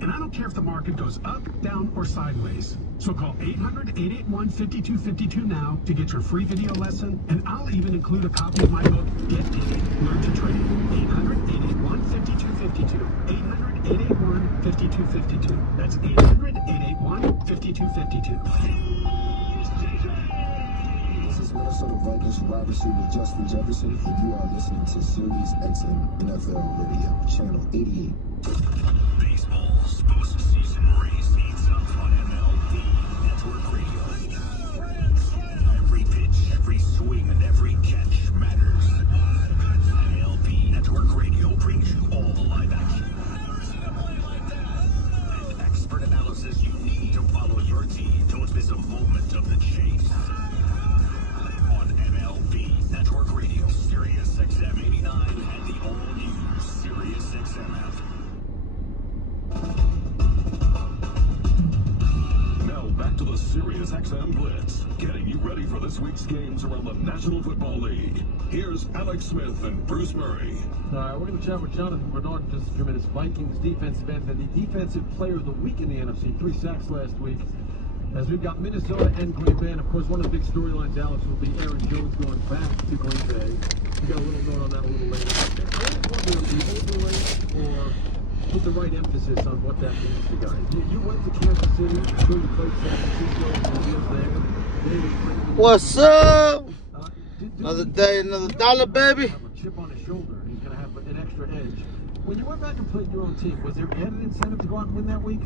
and I don't care if the market goes up, down, or sideways. So call 800-881-5252 now to get your free video lesson, and I'll even include a copy of my book, Get Paid, Learn to Trade. 800-881-5252. 800-881-5252. That's 800-881-5252. This is Minnesota Vikings wide receiver Justin Jefferson, and you are listening to Sirius XM NFL Radio, Channel 88. Baseball's postseason race heats up on MLB Network Radio. Every pitch, every swing, and every catch matters. MLB Network Radio brings you all the live action and expert analysis you need to follow your team. Don't miss a moment of the chase. On MLB Network Radio, Sirius XM 89 and the all-new Sirius XM app. Now back to the Sirius XM Blitz, getting you ready for this week's games around the National Football League. Here's Alex Smith and Bruce Murray. We're going to chat with Jonathan Bernard in just a few minutes. Vikings defensive end and the defensive player of the week in the NFC. 3 sacks last week. As we've got Minnesota and Green Bay, and of course one of the big storylines, Alex, will be Aaron Jones going back to Green Bay. We got a little note on that a little later. I wonder if the overrate or put the right emphasis on what that means to guys. You went to Kansas City, sure you played San Francisco, and he was there. What's up? Another day, another dollar, baby. Have a chip on his shoulder, and he's going to have an extra edge. When you went back and played your own team, was there added incentive to go out and win that week?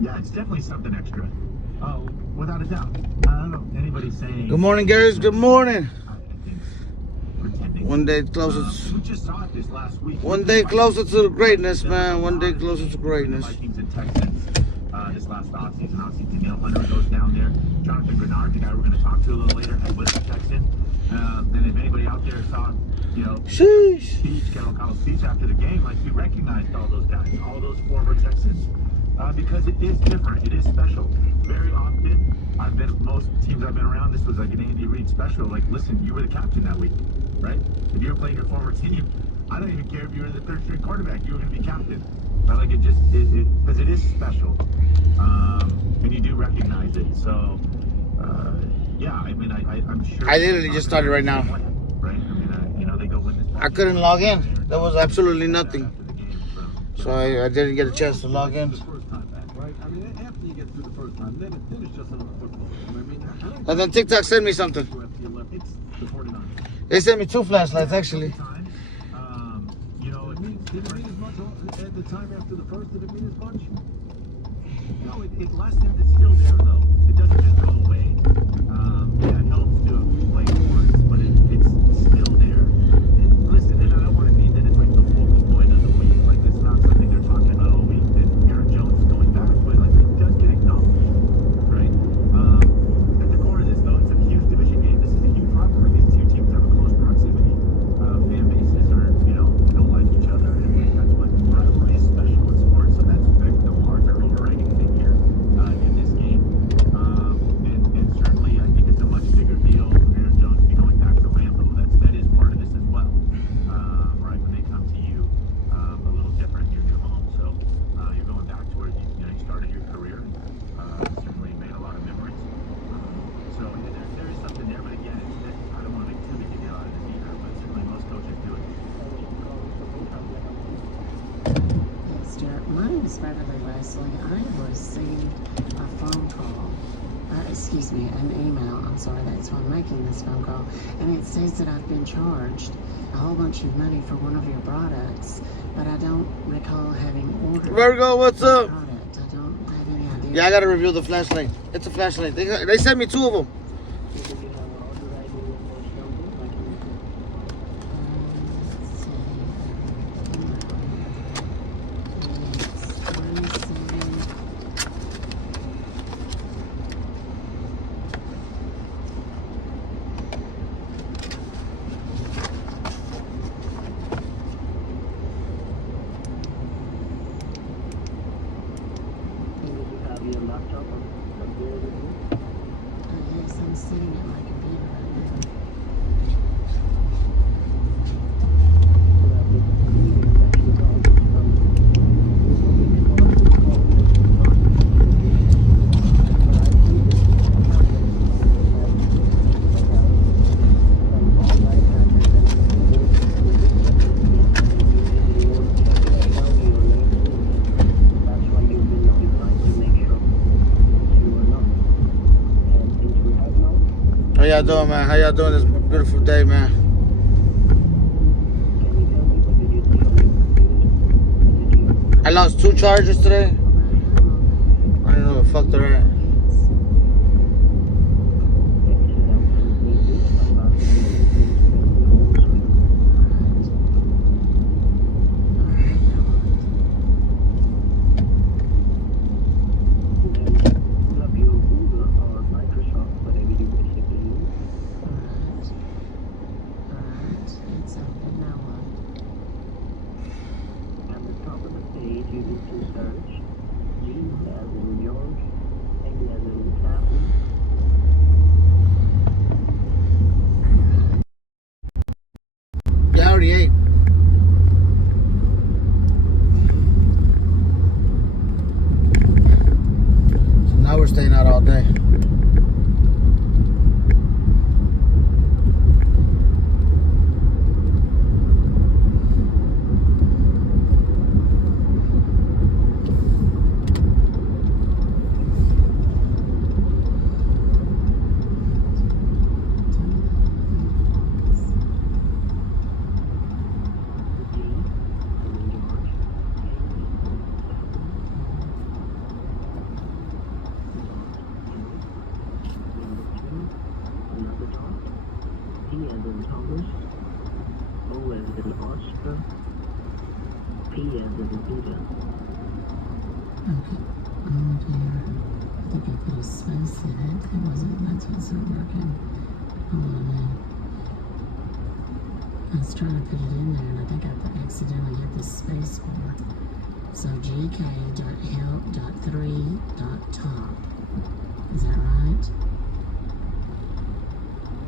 Yeah, it's definitely something extra. Oh, without a doubt. I don't know. Anybody saying... Good morning, guys. Good morning. Pretending. One day closer. We just saw it this last week. One day closer to greatness, man. One day closer to greatness. Vikings and Texans this last offseason. Obviously, Danielle Hunter goes down there. Jonathan Bernard, the guy we're going to talk to a little later, was a Texan. And if anybody out there saw, Carol Connell's speech after the game, like, we recognized all those guys, all those former Texans. Because it is different. It is special. Very often, most teams I've been around, this was like an Andy Reid special. Like, listen, you were the captain that week, right? If you were playing your former team, I don't even care if you were the third string quarterback, you were going to be captain. But like, because it is special. And you do recognize it. So, yeah, I mean, I'm sure. I literally just started right now. Right? I mean, they go win this. I couldn't log in. There was absolutely nothing. So I didn't get a chance to log in. Right? I mean, after you get through the first time, then it's just another football game. I mean, And then TikTok sent me something. it's the 49ers. They sent me 2 flashlights, actually. Did it mean as much at the time after the first? Did it mean as much? No, it lessened. It's still there, though. It doesn't just go away. Yeah, it helps to play words, but it's still there. And listen, and I don't want to mean that it's like the focal point of the week. Like, it's not something they're talking about all week. And Aaron Jones is going back, but like, it does get acknowledged, right? At the core of this, though, it's a huge division game. This is a huge rivalry. These two teams have a close proximity. Fan bases are, don't like each other, and that's what rivalry is special in sports. So that's the larger overriding thing here in this game. And certainly, I think it's a much bigger deal for Aaron Jones to be going back to Lambeau. That is part of this as well, right? When they come to you, a little different. You're new home, so you're going back to where you started your career. Certainly made a lot of memories. So there is something there, but again, I don't want to make too big a deal out of this either. But certainly most coaches do it. Yes, Jared. My name is Beverly Leslie. I received a phone call. Excuse me, an email. I'm sorry, that's why I'm making this phone call. And it says that I've been charged a whole bunch of money for one of your products, but I don't recall having ordered. Virgo, what's up? Product. I don't have any idea. Yeah, I gotta review the flashlight. It's a flashlight. They sent me 2 of them. Yes, I'm sitting at my computer right now. y'all doing, man? How y'all doing this beautiful day, man? I lost 2 chargers today. I don't know where the fuck they're at. Yeah, I already ate. So now we're staying out all day. T as in Thomas, O as in Oscar, P as in Peter. Okay. Oh dear. I think I put a space in it. It wasn't, that's what's not working. Hold on a minute. I was trying to put it in there and I think I accidentally hit the space bar. So gk.help.3.top. Is that right?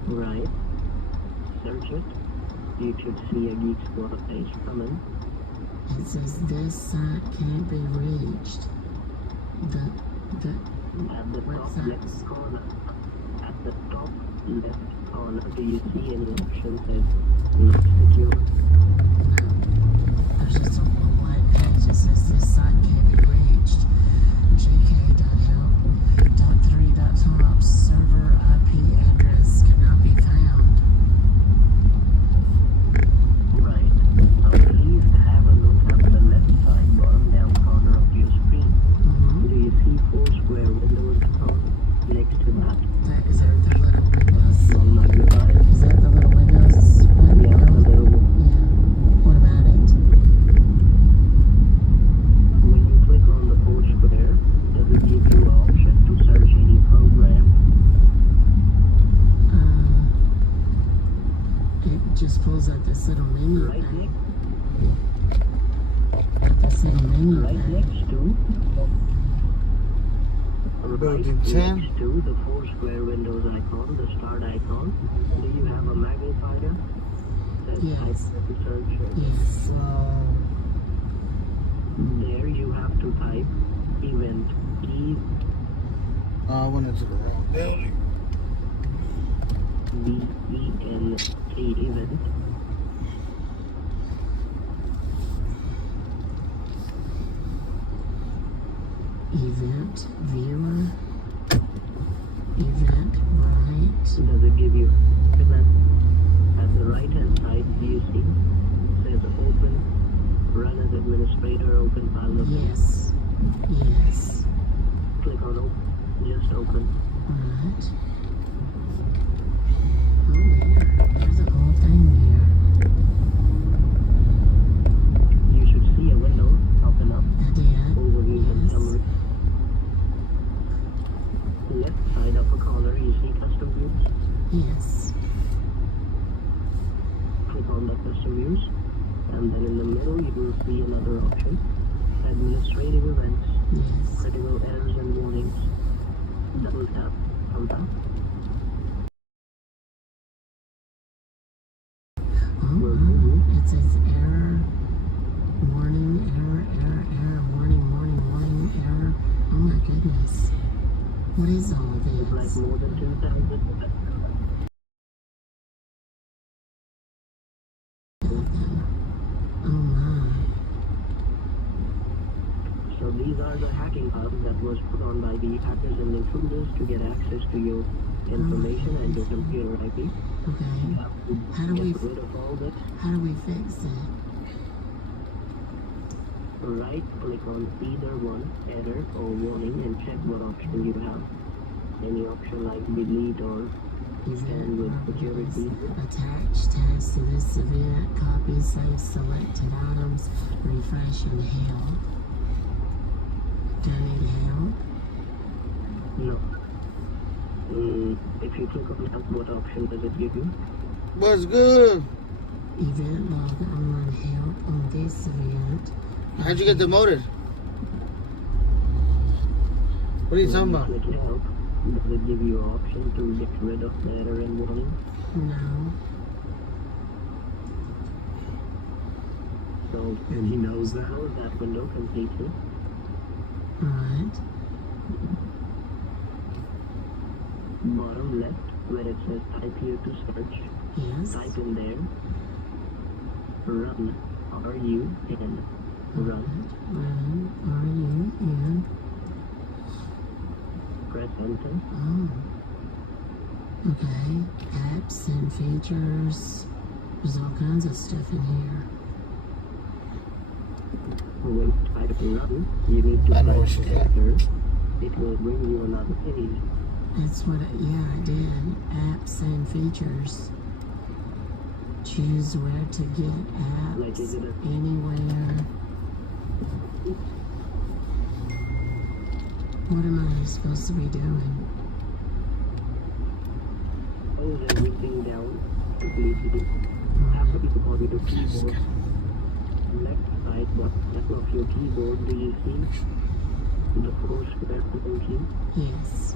Right. Search it. You should see a Geek Squad page coming. It says this site can't be reached. At the what's top that? left corner. At the top left corner, do you see any option that not secure? There's just a little white page that says this site can't be reached. gk.help.3.top server IP address cannot be found. Right. Now please have a look at the left side bottom down corner of your screen. Do you see 4 square windows next to that? Is that the little windows? Well, not your side. Is that the little windows? Yeah, the little one. Yeah. What about it? When you click on the 4 square, does it give you an option to search any program? It just pulls up this little menu Right thing. next, This little menu right thing. next to Building 10. next to the 4 square windows icon, the start icon, do you have a magnifier? That Yes. type of search. Yes. There you have to type event I went into the wrong building. EVENT event. Event viewer. Event right. Does it give you event at the right hand side? Do you see? It says open, run as administrator, open file location. Yes. Yes. Click on open, just open. Right. Oh dear. There's a whole thing here. You should see a window open up. I did. Overview and Yes. summary. Left side upper corner, you see custom views. Yes. Click on the custom views, and then in the middle you will see another option: administrative events, Yes. critical errors and warnings. Double tap on that. Oh, it says error, warning, warning, error. Oh my goodness. What is all of It's like this? more than 2,000. Oh my. So So these are the hacking hub that was put on by the hackers and intruders to get access to your information and your computer IP. Okay. You have to How do we get rid of all that. How do we fix it? Right click on either one, error or warning, and check what option you have. Any option like delete or scan with security. Attach tags to this event. Copy, save selected items. Refresh and help. Do I need help? No. If you click on help, what option does it give you? What's good? Event log online help on this event. How'd you get demoted? What are you talking about? Click help. Does it give you an option to get rid of the error and warning? No. So And he knows that. close that window completely. Alright. Bottom left, where it says type here to search, Yes. type in there, run, R-U-N, run, Run. R-U-N. press enter. Oh. Okay. Apps and features. There's all kinds of stuff in here. When you type run, you need to I know what press she's at. enter. It will bring you another page. That's what I did. Apps and features. Choose where to get Like, is apps. it a- Anywhere. What am I supposed to be doing? Close everything down completely. After you go to the keyboard, left side button of your keyboard, do you see the 4 square button key? Yes.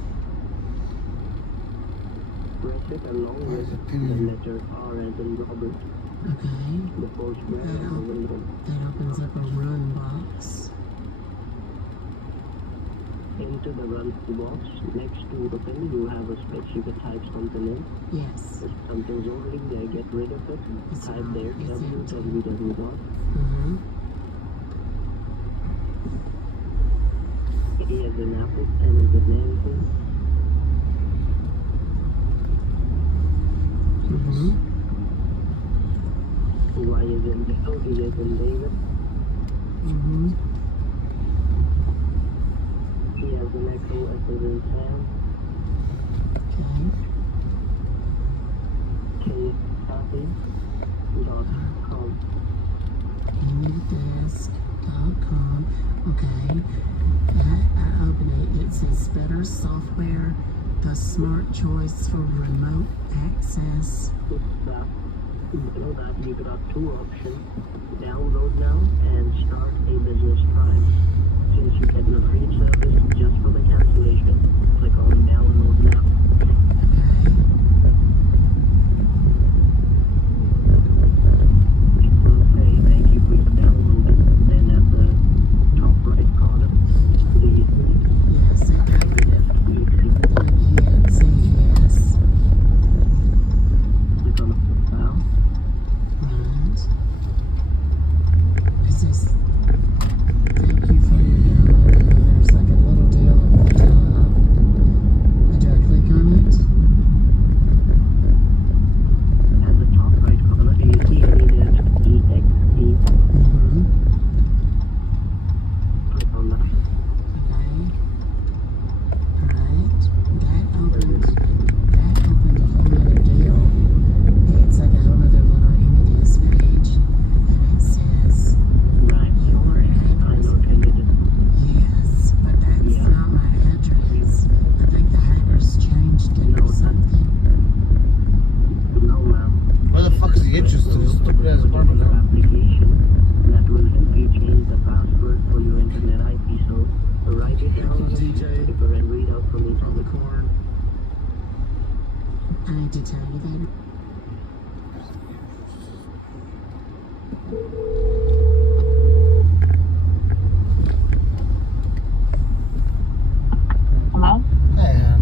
Press it along with the letter R as in Robert, Okay. the 4 square on the window. That opens up a run box. Into the run box, next to the pen, you have a space you can type something in. Yes. If something's already there, get rid of it. It's Type all- there, it's empty. www. Mm-hmm. A as in apple, N as in Nancy, Mm-hmm. Y as in Victor, D as in David, Mm-hmm. E as in Echo, S as in Sam, Okay. K Kathy.com. Anydesk.com. Okay. I open it. It says better software, the smart choice for remote access. With that, below that you got 2 options, download now and start a business time. Since you get the free service just for the cancellation, click on download now. Okay. It will say thank you for your downloading. Then at the top right corner, do you see Yes, I got it. EXE? Say yes. Click on file. Right. It says thank you for your download, and then there's like a little deal at the top. Do I click on it? At the top right corner, do you see Anydesk EXE? Mm-hmm. Click on that. Okay. Alright. That opened a whole nother deal. It's like a whole nother little Anydesk page. And it says Right. your I address. know Anydesk. Yes, but that's Yeah. not my address. I think the hackers changed it No, or something. No, ma'am. Where the fuck is the entrance to this stupid ass apartment now? Application that will help you change the password for your internet IP. So write it down on a piece of paper and read out from each of the corner. I need to tell you that. Hello? Hey,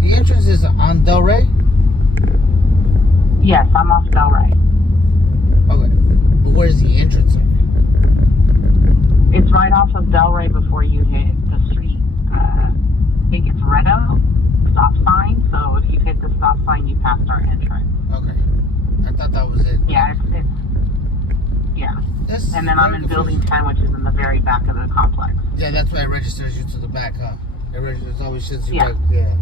the entrance is on Del Rey? Yes, I'm off Delray. Okay. But where's the entrance at? It's right off of Delray before you hit the street. I think it's red out, stop sign. So if you hit the stop sign, you passed our entrance. Okay. I thought that was it. Yeah, it's yeah. And then I'm in building 10, which is in the very back of the complex. Yeah, that's why it registers you to the back, huh? It always sends you Yeah. back. Yeah.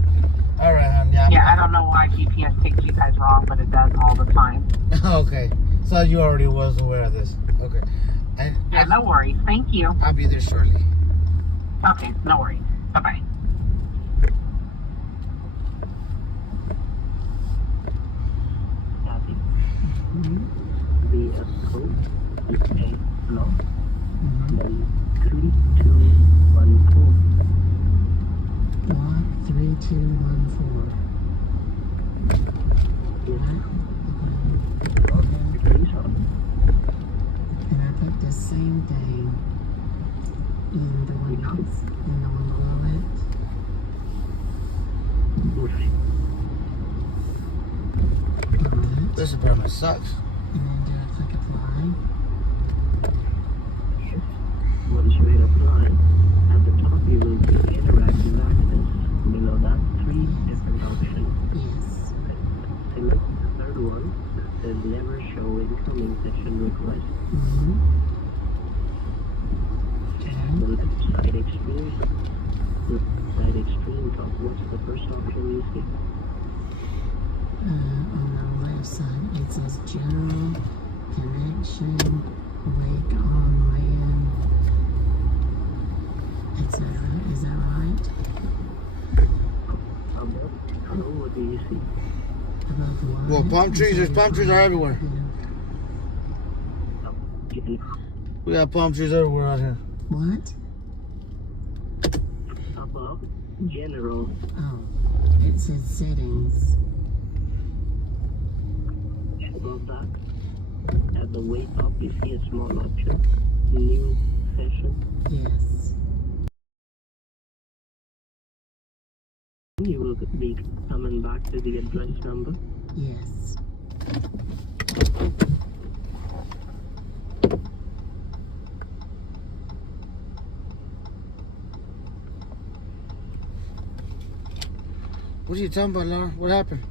All right, hon. Yeah, I don't know why GPS takes you guys wrong, but it does all the time. Okay. So you already was aware of this. Okay. Yeah, no worries. Thank you. I'll be there shortly. Okay, no worries. Bye-bye. Copy. VS code is 8 block. Then 3214. Block 3214. Yes. Okay. Please on. And I put the same thing in the one else, in the one below it. Alright. This apartment sucks. And then do I click apply? Yes. Once you hit apply, at the top you will see interactive access. Below that, 3 different options. Yes. Select the third one that says never show incoming session request. Mm-hmm. The left side extreme. Top, what's the first option you see? On the left side, it says general connection, wake on land, etc. Is that right? Above, hello, what do you see? Above what? Well, palm trees. There's palm trees are everywhere. Yeah. We got palm trees everywhere out here. What? Above, general. Oh, it says settings. Above that, at the way top, you see a small option. New session. Yes. You will be coming back to the address number. Yes. What are you talking about, Laura? What happened?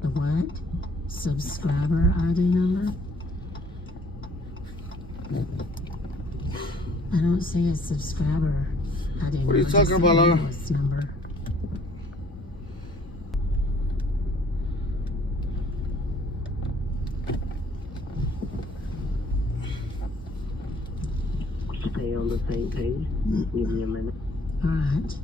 The what? Subscriber ID number? I don't see a subscriber ID number. What are you I just talking see about, a Laura? invoice number. Stay on the same page. Give me a minute. Alright.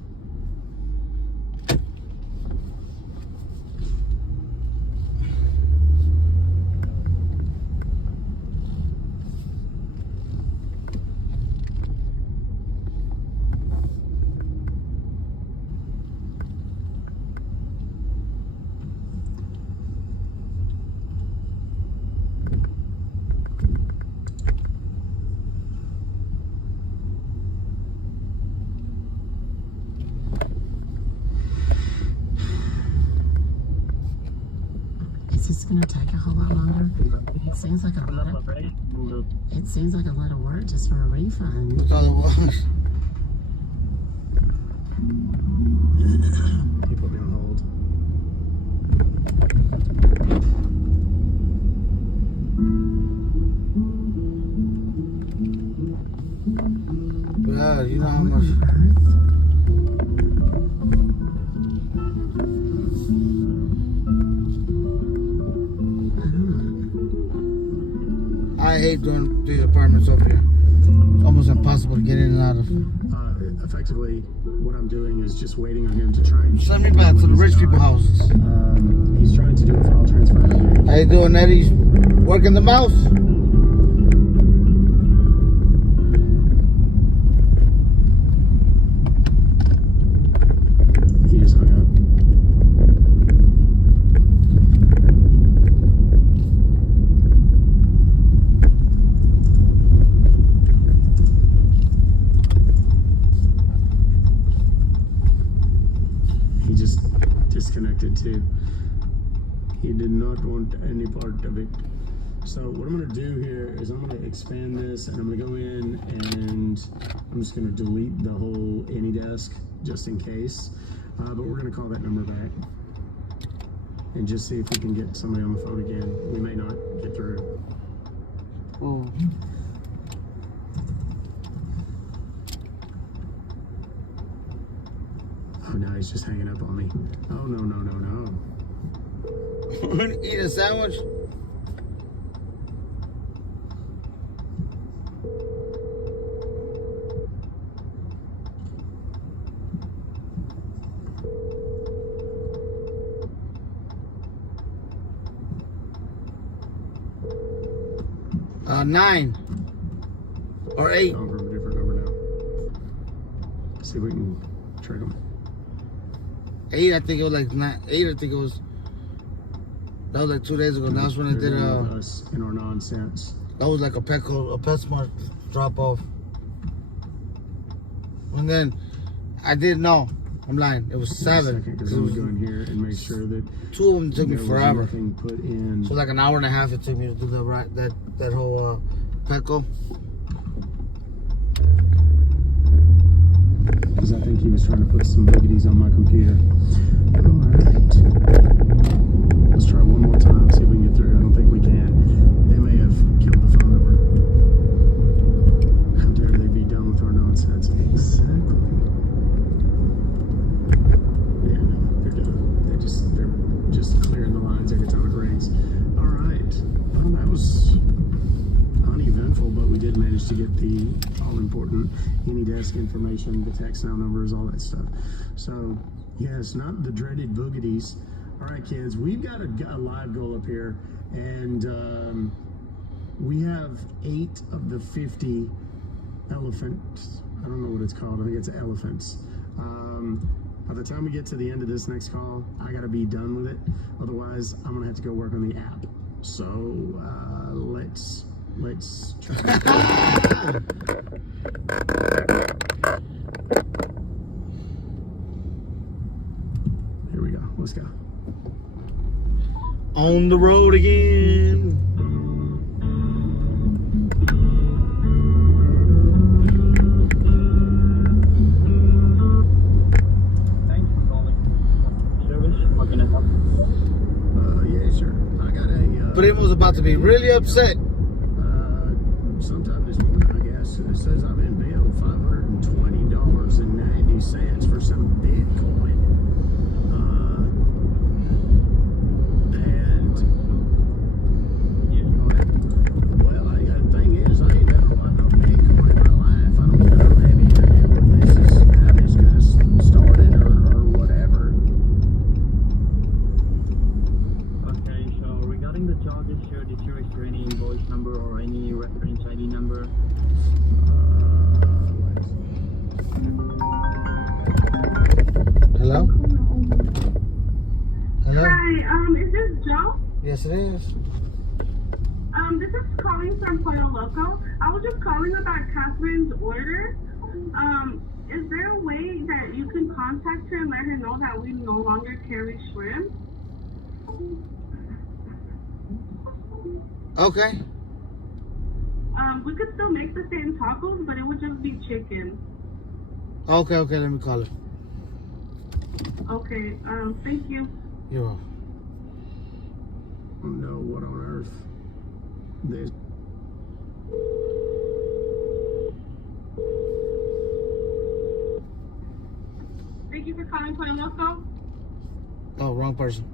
Is this gonna take a whole lot longer? It seems like a lot of. It seems like a lot of work just for a refund. That's all it was. He put me on hold. Bro, you know how What much. on earth? I hate doing these apartments over here. It's almost impossible to get in and out of. Effectively, what I'm doing is just waiting on him to try and Send me back to the rich people houses. He's trying to do a file transfer. How you doing, Eddie? Working the mouse? He just hung up. He just disconnected too. He did not want any part of it. So what I'm going to do here is I'm going to expand this and I'm going to go in and I'm just going to delete the whole AnyDesk just in case. But we're going to call that number back and just see if we can get somebody on the phone again. We may not get through. Oh. Oh, now he's just hanging up on me. Oh, no, no, no, no. Eat a sandwich? Nine or 8. Calling from a different number now. See if we can trick him. 8, I think it was like 9. 8, I think it was. That was like 2 days ago. That's when I did. Us in our nonsense. That was like a PetSmart drop off. And then I didn't know. I'm lying. It was 7. Because I'm gonna go in here and make sure that 2 of them took me there was forever. nothing put in. So like an hour and a half it took me to do that whole Petco. Because I think he was trying to put some boogies on my computer. Alright. Let's try one more time, see if we can get through. I don't think we can. They may have killed the phone number. How dare they be done with our nonsense? Exactly. Yeah, no, they're just clearing the lines every time it rings. Alright. Well, that was uneventful, but we did manage to get the all-important AnyDesk information, the text now numbers, all that stuff. So, yes, not the dreaded boogies. All right, kids, we've got a live goal up here, and we have 8 of the 50 elephants. I don't know what it's called. I think it's elephants. By the time we get to the end of this next call, I got to be done with it. Otherwise, I'm going to have to go work on the app. So, let's try. Here we go. Let's go. On the road again. Thanks for calling. Service, how can I help? Yeah, sure. I got a. Primo's about to be really upset. Sometime this morning, I guess. It says I've been billed $520.90 for some Bitcoin. Well, the thing is, I ain't never bought no Bitcoin in my life. I don't know how heavy or this is, how this got started or whatever. Okay, so regarding the charges here, did you register any invoice number or any reference ID number? Hello? Hello? Hi, is this Joe? Yes, it is. This is calling from Puerto Loco. I was just calling about Catherine's order. Is there a way that you can contact her and let her know that we no longer carry shrimp? Okay. We could still make the same tacos, but it would just be chicken. Okay, let me call it. Okay, thank you. You're welcome. Oh no, what on earth? There's... Thank you for calling Pollo Loco. Oh, wrong person.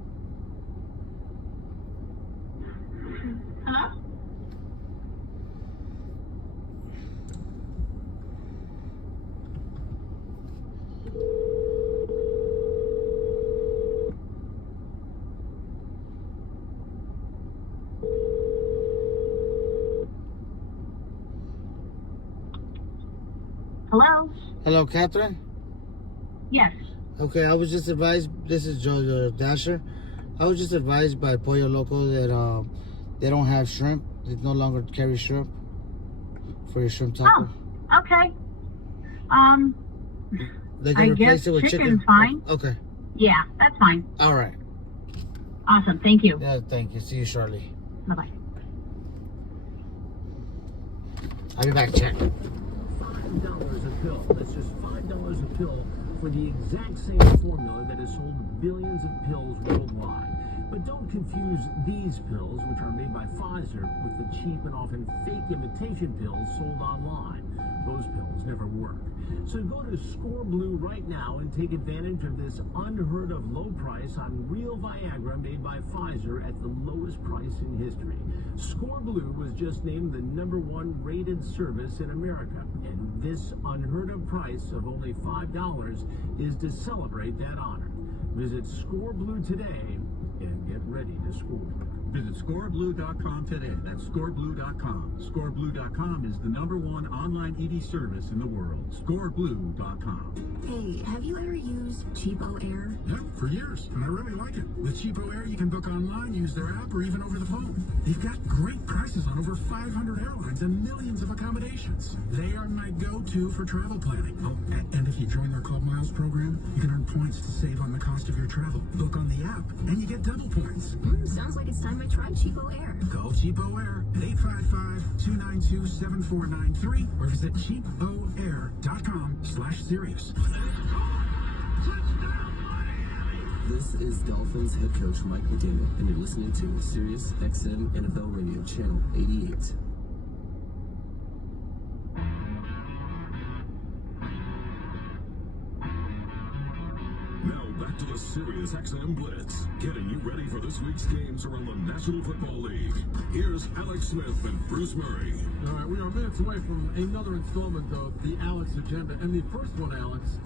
Hello? Hello? Hello, Catherine? Yes. Okay, I was just advised, this is Joe, the Dasher. I was just advised by Pollo Loco that they don't have shrimp. They no longer carry shrimp for your shrimp taco. Oh, okay. They can I replace guess it with chicken. chicken's fine. Okay. Yeah, that's fine. All right. Awesome. Thank you. Yeah, thank you. See you shortly. Bye-bye. I'll be back, chat. $5 a pill. That's just $5 a pill for the exact same formula that has sold billions of pills worldwide. But don't confuse these pills, which are made by Pfizer, with the cheap and often fake imitation pills sold online. Those pills never work. So go to Score Blue right now and take advantage of this unheard of low price on real Viagra made by Pfizer at the lowest price in history. Score Blue was just named the #1 rated service in America, and this unheard of price of only $5 is to celebrate that honor. Visit Score Blue today and get ready to score. Visit scoreblue.com today. That's scoreblue.com. Scoreblue.com is the #1 online ED service in the world. Scoreblue.com. Hey, have you ever used Cheapo Air? Yeah, for years, and I really like it. With Cheapo Air, you can book online, use their app, or even over the phone. They've got great prices on over 500 airlines and millions of accommodations. They are my go-to for travel planning. Oh, and if you join their Club Miles program, you can earn points to save on the cost of your travel. Book on the app, and you get double points. Sounds like it's time I tried Cheapo Air. Call Cheapo Air at 855-292-7493 or visit cheapoair.com/serious. This is Dolphins head coach Mike McDaniel, and you're listening to Sirius XM NFL Radio, channel 88. Now back to the Sirius XM Blitz, getting you ready for this week's games around the National Football League. Here's Alex Smith and Bruce Murray. All right, we are minutes away from another installment of the Alex Agenda, and the first one, Alex,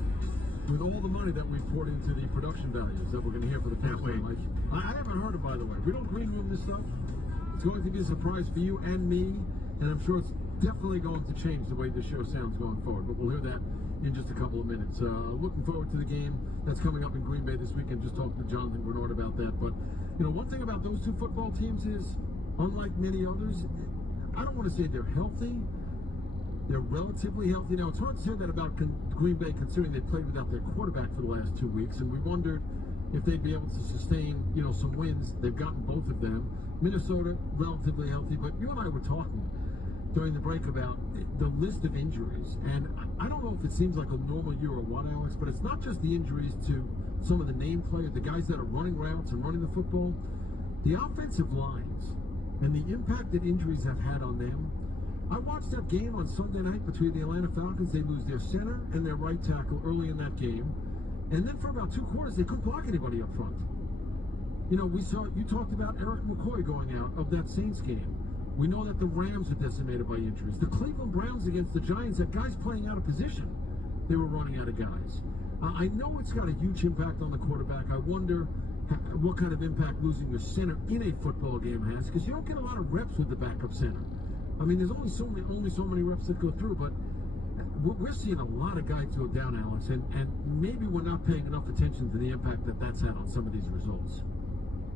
with all the money that we've poured into the production values that we're going to hear for the first time. Like, I haven't heard it, by the way. We don't green room this stuff. It's going to be a surprise for you and me, and I'm sure it's definitely going to change the way the show sounds going forward, but we'll hear that in just a couple of minutes. Looking forward to the game that's coming up in Green Bay this weekend. Just talked to Jonathan Bernard about that. But, you know, one thing about those two football teams is, unlike many others, I don't want to say they're healthy. They're relatively healthy. Now, it's hard to say that about Green Bay, considering they played without their quarterback for the last 2 weeks, and we wondered if they'd be able to sustain, you know, some wins. They've gotten both of them. Minnesota, relatively healthy, but you and I were talking during the break about the list of injuries, and I don't know if it seems like a normal year or what, Alex, but it's not just the injuries to some of the name players, the guys that are running routes and running the football, the offensive lines and the impact that injuries have had on them. I watched that game on Sunday night between the Atlanta Falcons. They lose their center and their right tackle early in that game, and then for about 2 quarters they couldn't block anybody up front. You know, you talked about Eric McCoy going out of that Saints game. We know that the Rams are decimated by injuries. The Cleveland Browns against the Giants had guys playing out of position. They were running out of guys. I know it's got a huge impact on the quarterback. I wonder what kind of impact losing your center in a football game has, because you don't get a lot of reps with the backup center. I mean, there's only so many reps that go through, but we're seeing a lot of guys go down, Alex, and maybe we're not paying enough attention to the impact that that's had on some of these results.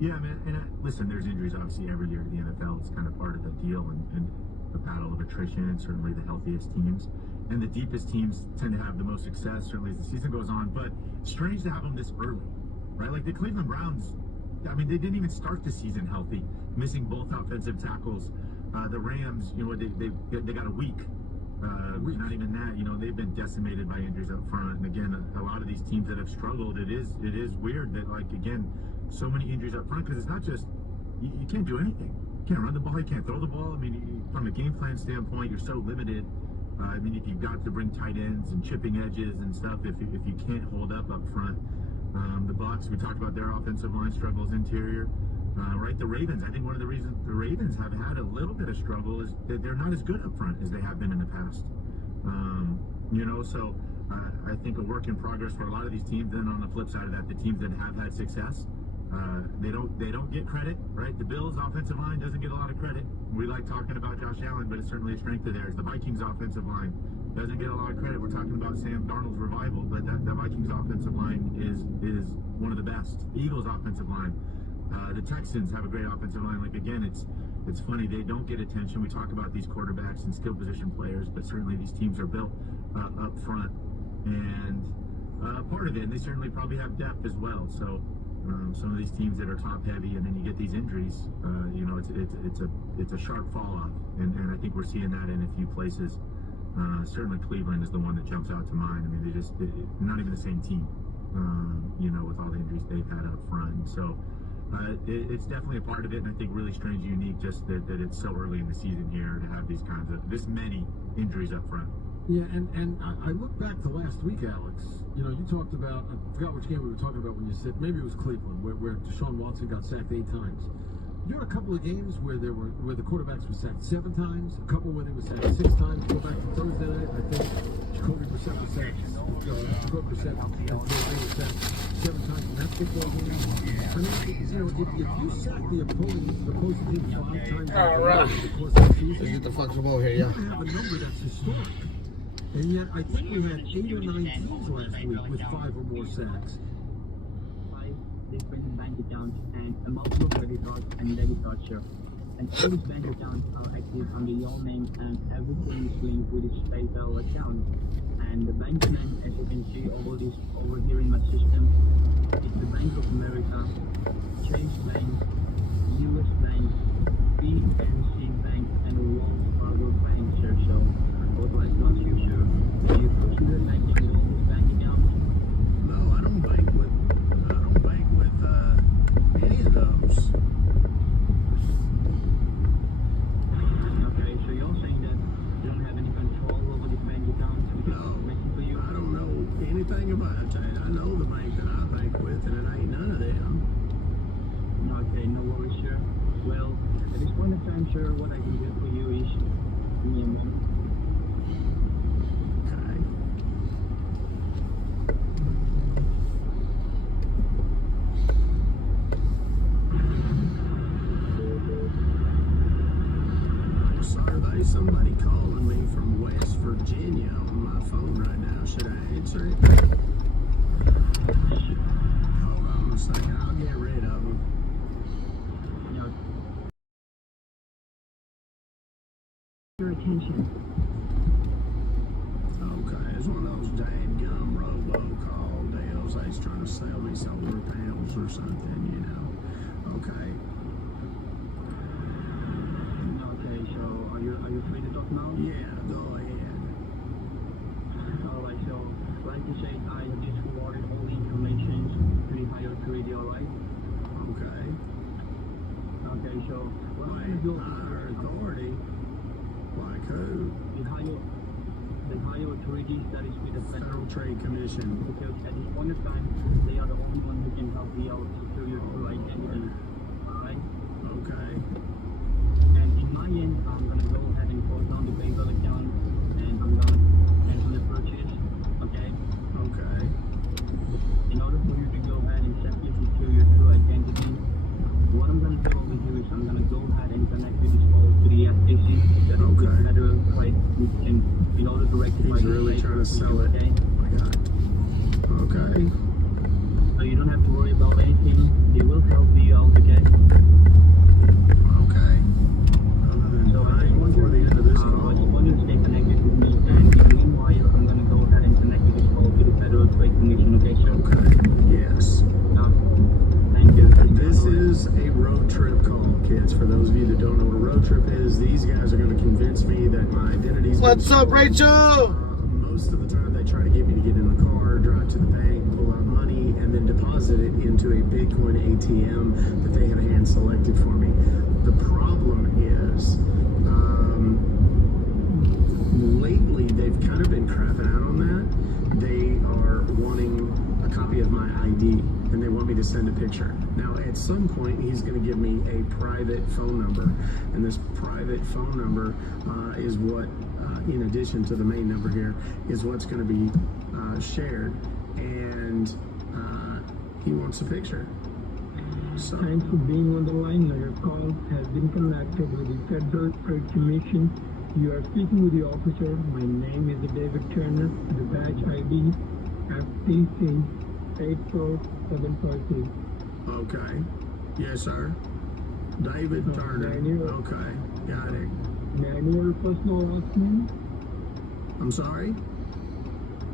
Yeah, man, and listen, there's injuries obviously every year in the NFL. It's kind of part of the deal, and the battle of attrition, and certainly the healthiest teams and the deepest teams tend to have the most success, certainly as the season goes on. But strange to have them this early, right? Like the Cleveland Browns I mean, they didn't even start the season healthy, missing both offensive tackles. The Rams, you know, they got a week. Not even that, you know, they've been decimated by injuries up front. And again, a lot of these teams that have struggled, it is weird that, like, again, so many injuries up front, because it's not just, you can't do anything. You can't run the ball, you can't throw the ball. I mean, from a game plan standpoint, you're so limited. I mean, if you've got to bring tight ends and chipping edges and stuff, if you can't hold up front. The Bucs, we talked about their offensive line struggles interior. Right, the Ravens, I think one of the reasons the Ravens have had a little bit of struggle is that they're not as good up front as they have been in the past. You know, so I think a work in progress for a lot of these teams. Then on the flip side of that, the teams that have had success, they don't get credit, right? The Bills' offensive line doesn't get a lot of credit. We like talking about Josh Allen, but it's certainly a strength of theirs. The Vikings' offensive line doesn't get a lot of credit. We're talking about Sam Darnold's revival, but the Vikings' offensive line is one of the best. Eagles' offensive line. The Texans have a great offensive line. Like, again, it's funny, they don't get attention. We talk about these quarterbacks and skill position players, but certainly these teams are built up front, and part of it, and they certainly probably have depth as well. So some of these teams that are top heavy, and then you get these injuries, you know, it's a sharp fall off, and I think we're seeing that in a few places. Certainly Cleveland is the one that jumps out to mind. I mean, they're not even the same team, you know, with all the injuries they've had up front. So it's definitely a part of it, and I think really strange and unique just that it's so early in the season here to have these kinds of, this many injuries up front. Yeah, and I look back to last week, Alex. You know, you talked about, I forgot which game we were talking about when you said, maybe it was Cleveland, where Deshaun Watson got sacked 8 times. There were a couple of games where the quarterbacks were sacked 7 times, a couple where they were sacked 6 times. Go back to Thursday night, I think Jacoby Brissett was sacked. Jacoby Brissett was sacked 7 times in that football game. I mean, you know, if you sack the opposing team 5 times over the course of the season, Let's get the fuck from over here, yeah. you have a number that's historic. And yet, I think we had 8 or 9 teams last week with 5 or more sacks. 5 different bank accounts and a multiple credit cards and debit cards, sir. And all these bank accounts are active under your name, and everything is linked with its PayPal account. And the bank name, as you can see over here in my system, is the Bank of America, Chase Bank, US Bank, PNC Bank, and Wells Fargo Bank, sir. So I would like to ask you, sir, do you consider banking with all these bank accounts? No, I don't bank with any of those. Okay, so you're saying that you don't have any control over these bank accounts? No, I don't know anything about it. I know the bank that I bank with, and it ain't none of them. Okay, no worries, sir. Well, at this point in time, sir, what I can do for you is give me a moment. Okay. Sir, there's somebody calling me from West Virginia on my phone right now. Should I answer it? Hold on a second. I'll get rid of him. Your attention. Okay, it's one of those dadgum robocall deals. They's trying to sell me solar panels or something, you know. Okay. Okay, so are you free to talk now? Yeah, go ahead. Alright, so like you said, I have just forwarded all the information to the higher authority, alright? Okay. Okay, so what I'm Wait, gonna do higher authority? Like who? the higher authorities, that is with the Federal Trade Commission. Because at this point of time, they are the only one who can help you out to secure your true identity. Alright? Okay. And in my end, I'm gonna go ahead and close down the PayPal account, and I'm gonna cancel the purchase. Okay? Okay. In order for you to go ahead and safely secure your true identity, what I'm gonna do over here is I'm gonna go ahead and connect with this call to the FTC, that is the Federal Trade Commission, in order to rectify He's really trying to sell it. okay? Oh my God. Okay. So you don't have to worry about anything. They will help you out, okay? Okay. So I just want Before the end of this I just call. want you to stay connected with me, and meanwhile, I'm gonna go ahead and connect with this call to the Federal Trade Commission, okay, sir? Okay. Yes. Thank you. This is is a road trip call, kids. For those of you that don't know what a road trip is, these guys are going to convince me that my identity's... What's up, Rachel? Most of the time, they try to get me to get in the car, drive to the bank, pull out money, and then deposit it into a Bitcoin ATM that they have hand-selected for me. The problem is, lately, they've kind of been crapping out on that. They are wanting a copy of my ID, and they want me to send a picture. Now, at some point, he's going to give me a private phone number, and this private phone number is what, in addition to the main number here, is what's going to be shared, and he wants a picture. So, Thanks for being on the line. Now your call has been connected with the Federal Trade Commission. You are speaking with the officer. My name is David Turner. The badge ID FTC 84752. okay. Yes, sir. David Turner. Okay, got it. May I know your first or last name? I'm sorry?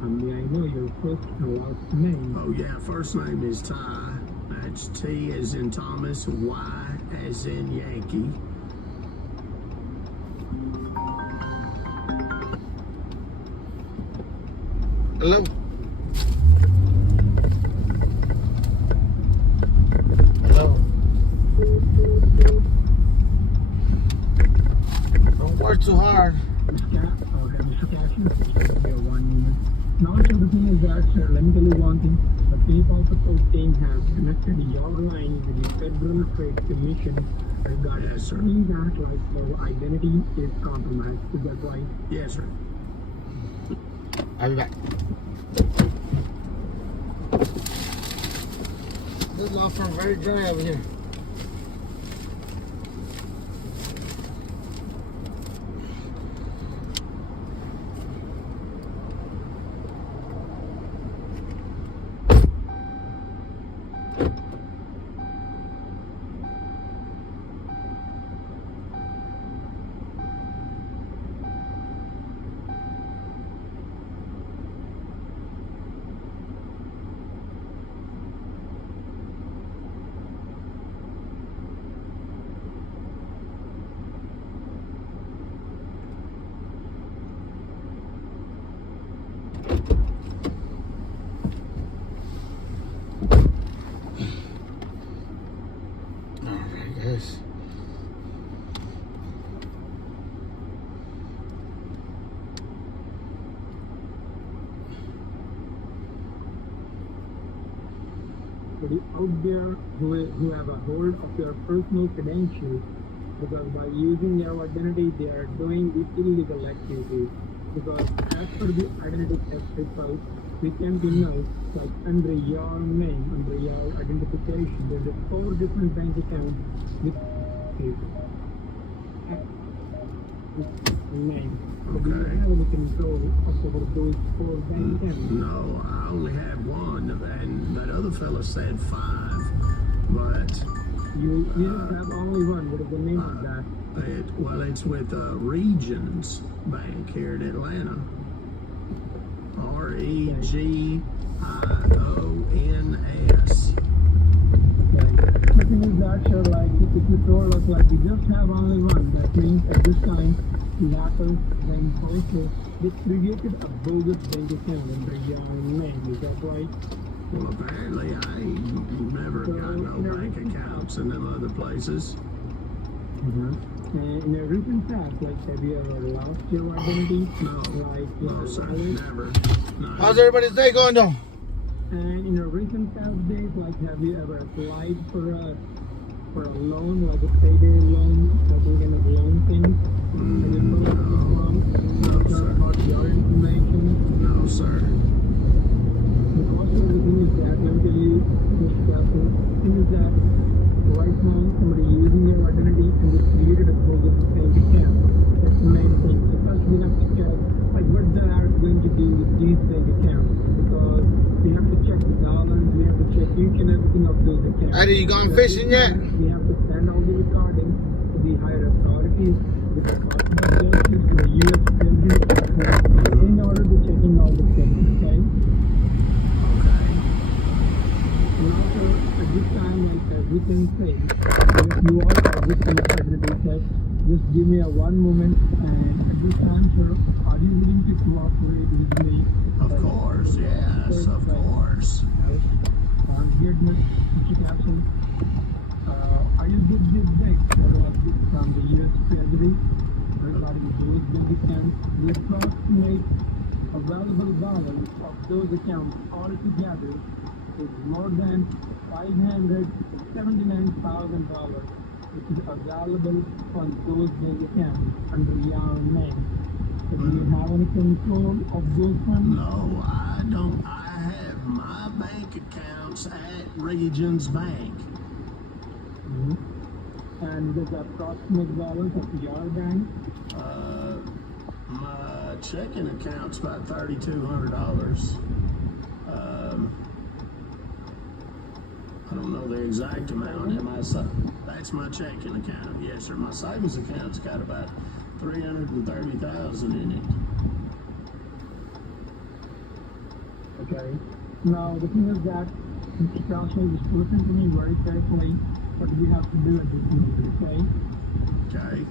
May I know your first or last name? Oh, yeah, first name is Ty. That's T as in Thomas, Y as in Yankee. Hello? Hello? Don't work too hard. Mr. Cashin, here 1 moment. Now, so the thing is that, sir, let me tell you one thing. The PayPal support team has connected your line with the Federal Trade Commission regarding that, like, your identity is compromised. Is that right? Yes, sir. I'll be back. This law firm very dry over here. Alright, guys. Out there who have a hold of your personal credentials, because by using your identity they are doing the illegal activities. Because as per the identity theft result, we can be know, like under your name, under your identification, there's 4 different bank accounts with name. So do you have any control over those 4 bank accounts? No, I only had 1, and that other fella said 5, but... You just have only 1. What is the name of that? It's with Regions Bank here in Atlanta. REGIONS. The thing is that, sure, like, if you told us, like, you just have only 1, that means at this time, the hackers then also, they created a bogus bank account under your name. Is that right? Well, apparently I ain't never got no bank accounts in them other places. In a recent past, like, have you ever lost your identity? No, like, no, sir, never. No. How's everybody's day going, though? And in a recent past days, like, have you ever applied for a loan, like a payday loan, like a kind of loan thing? No, sir. About your information? No, sir. Also, the thing is that, let me tell you, the thing is that right now somebody using your identity and they created a bogus bank account. That's the main thing. So first we have to check, like, what they are going to do with these bank accounts, because we have to check the dollars, we have to check each and everything of those accounts. Eddie, you gone fishing yet? We have to send all the recording to the higher authorities, to the Department of Justice, to the U.S. President, in order to checking all the things, okay? And also, at this time, like, we can say You are this integrity test. Just give me a one moment, and at this answer, are you willing to cooperate with me? Of course, yes, of course. Goodness, Mr. Capsule. Are you good with this from the U.S. Treasury regarding those bank accounts? The approximate available balance of those accounts altogether is more than $579,000, which is available on those bank accounts under your name. So do you have any control of those funds? No, I don't. I have my bank accounts at Regions Bank. And the approximate balance of your bank? My checking account's about $3,200. I don't know the exact amount in that's my checking account. Yes, sir. My savings account's got about $330,000 in it. Okay. Now the thing is that Mr. Council, just listen to me very carefully. What we have to do at this moment, okay? Okay.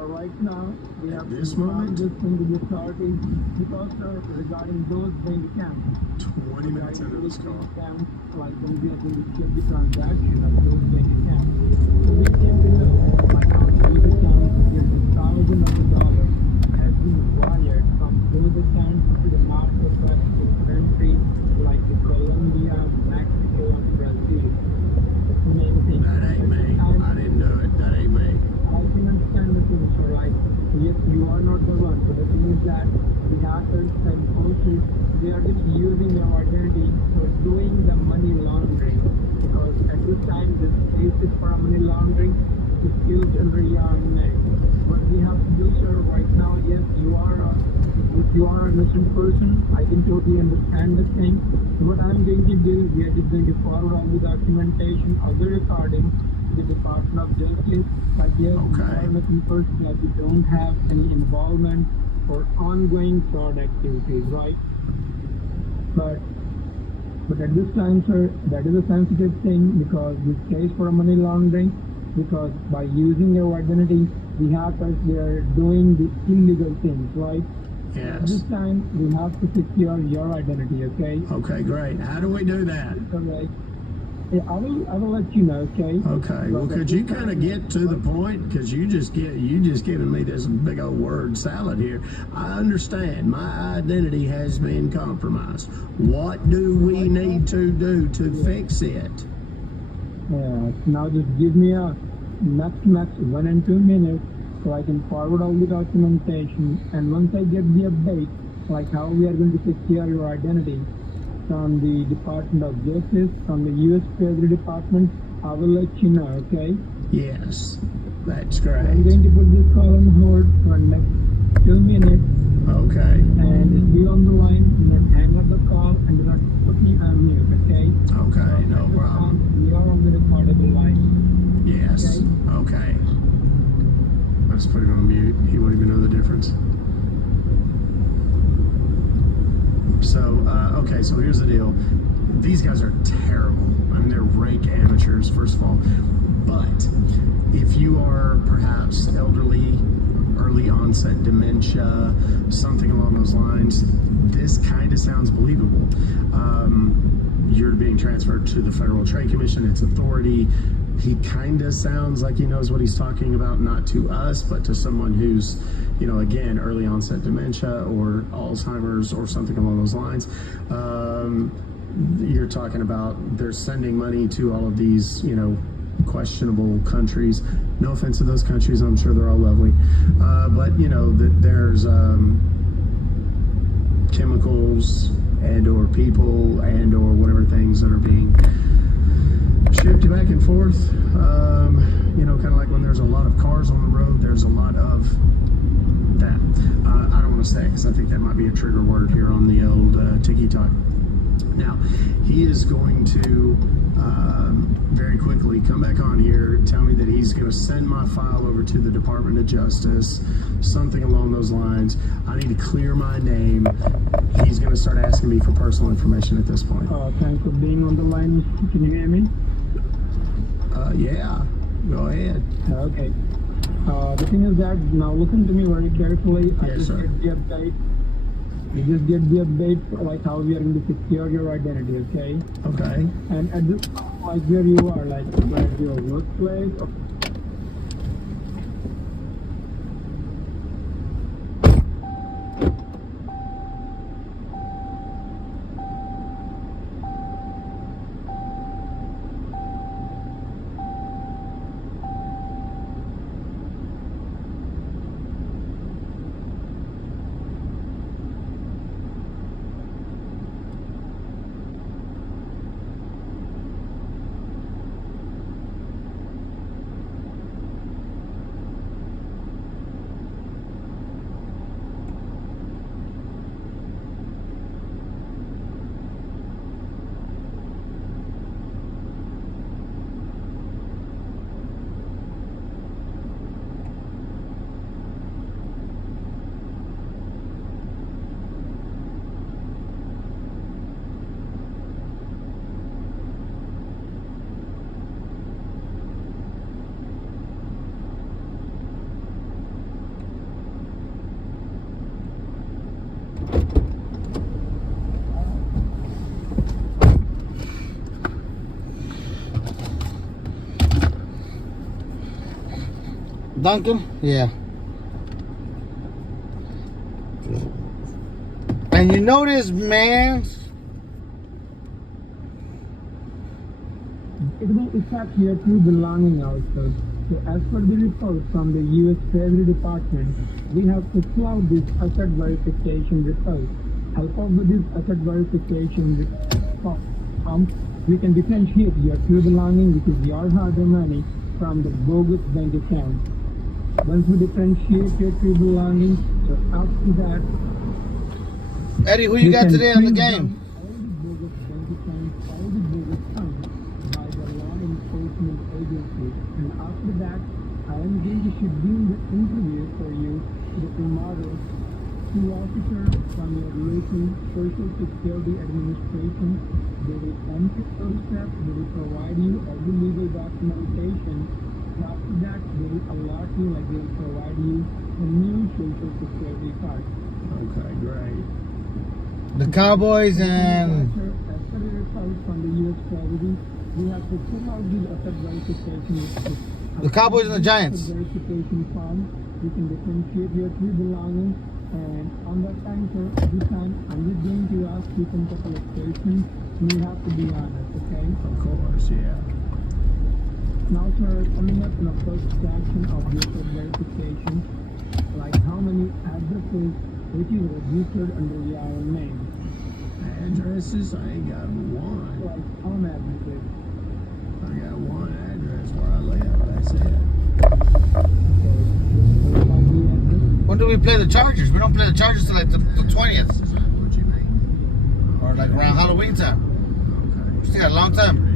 Right now, we have this to moment? this into the authorities because regarding those bank accounts. 20 minutes into this call. Like when we are going to check the transaction of those bank accounts. So we came to know like how those accounts get thousands of dollars has been wired from those accounts to the northwest countries like the Colombia, Mexico, and Brazil. That's the main thing. That ain't me. I didn't do it. That ain't me. I can understand the things, right? Yes, you are not the one. So the thing is that the hackers and forces, they are just using your identity for doing the money laundering. Because at this time, this case is for money laundering. It's used under your name. What we have to do, sir, right now, yes, you are a innocent person. I can totally understand the thing. So what I'm going to do, we are just going to forward all the documentation of the recording to the Department of Justice. But yes, you are an innocent person that you don't have any involvement or ongoing fraud activities, right? But at this time, sir, that is a sensitive thing because this case for money laundering, because by using your identity, the hackers, they are doing the illegal things, right? Yes. At this time, we have to secure your identity, okay? Okay, great. How do we do that? Okay. Yeah, I will let you know, okay? Okay. Well, could you kind of get to the point? Because you just giving me this big old word salad here. I understand my identity has been compromised. What do we need to do to fix it? Yeah. Now just give me a max 1 and 2 minutes so I can forward all the documentation. And once I get the update, like how we are going to secure your identity from the Department of Justice, from the U.S. Treasury Department, I will let you know, okay? Yes, that's great. I'm going to put this call on hold for the next 2 minutes. Okay. And just be on the line, do not hang up the call, and do not put me on mute, okay? Okay, no problem. We are on the recordable line. Yes. Okay. Let's put him on mute. He wouldn't even know the difference. So, okay, so here's the deal. These guys are terrible. I mean, they're rank amateurs, first of all. But if you are perhaps elderly, early onset dementia, something along those lines, this kind of sounds believable. You're being transferred to the Federal Trade Commission, its authority. He kind of sounds like he knows what he's talking about, not to us, but to someone who's, you know, again, early onset dementia or Alzheimer's or something along those lines. You're talking about they're sending money to all of these, you know, questionable countries. No offense to those countries, I'm sure they're all lovely. But, you know, there's chemicals and or people and or whatever things that are being shipped back and forth. You know, kind of like when there's a lot of cars on the road, there's a lot of that. I don't want to say because I think that might be a trigger word here on the old Tiki Talk. Now, he is going to very quickly come back on here, tell me that he's going to send my file over to the Department of Justice, something along those lines. I need to clear my name. He's going to start asking me for personal information at this point. Thanks for being on the line. Can you hear me? Yeah, go ahead. Okay. The thing is that, now listen to me very carefully. I Yes, just sir. get the update. You just get the update, like how we are going to secure your identity, okay? Okay. And at this, like where you are, like where's your workplace? Or Duncan? Yeah. And you notice, man, it will affect your true belonging also. So as per the report from the U.S. Treasury Department, we have to fill out this asset verification report. Help us with this asset verification report. We can differentiate your true belonging, which is your hard-earned money, from the bogus bank account. Once we differentiate your true belongings, so after that, Eddie, who you got can today on the print game? down all the bogus bank accounts, all the bogus funds by the law enforcement agency. And after that, I am going to schedule the interview for you tomorrow. Two officers from your local Social Security Administration, they will enter those steps, they will provide you all the legal documentation. And after that, they will allot you, like they will provide you a new Social Security card. Okay, great. The Cowboys and As per the results from the U.S. Treasury, we have to fill out the asset verification. the Cowboys and the Giants. Asset verification form. You can differentiate your true belongings, and on that time, sir, this time I'm just going to ask you some couple of questions. You have to be honest, okay? Of course, yeah. Now, sir, coming up in the first section of the asset verification, like how many addresses which is registered under your name? Addresses? I ain't got one. Like home addresses. I got one address where I live. That's it. when do we play the Chargers? We don't play the Chargers till like the 20th. Is that what you mean? Or like around Halloween time. Okay. We still got a long time.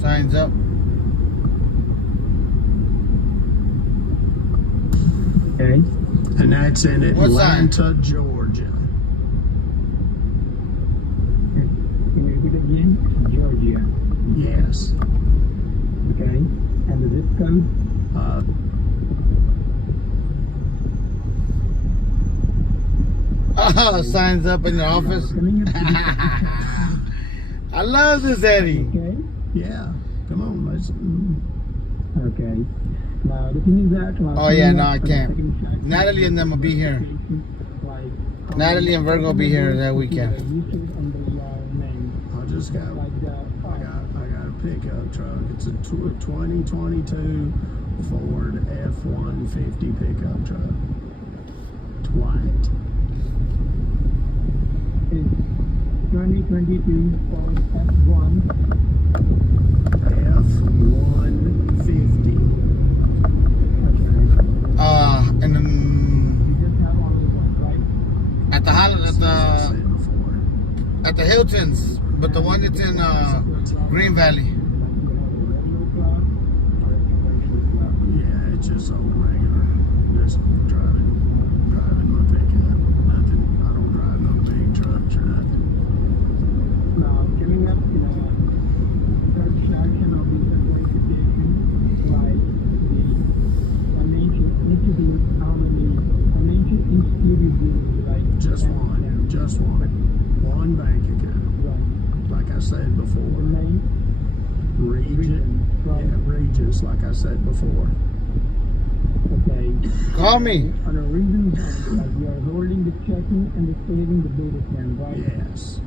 Signs up. Okay. And that's in What sign? Atlanta, Georgia. Can you repeat again? Georgia. Yes. Okay. And the zip code? Oh, signs up in your office. Coming up to I love this, Eddie. okay. Yeah. Come on, let's. Okay. Now the thing is that. Oh yeah, no, I can't. Natalie and them will be here. Natalie and Virgo will be here that weekend. I just got, I got a pickup truck. It's a 2022 Ford F-150 pickup truck. Twat. 2022 Ford F-1. F-150. And then at the Hiltons, but the one that's in Green Valley. Yeah, it's just old regular. Just driving my pickup. Nothing. I don't drive no big trucks or nothing. Now, coming up in a third section of the verification, like the financial institute, how many financial institute like just one bank account. Right. Like I said before. The name? Regis, like I said before. Okay. Call me. On a reason like you are holding the checking and the saving the both account, right? Yes.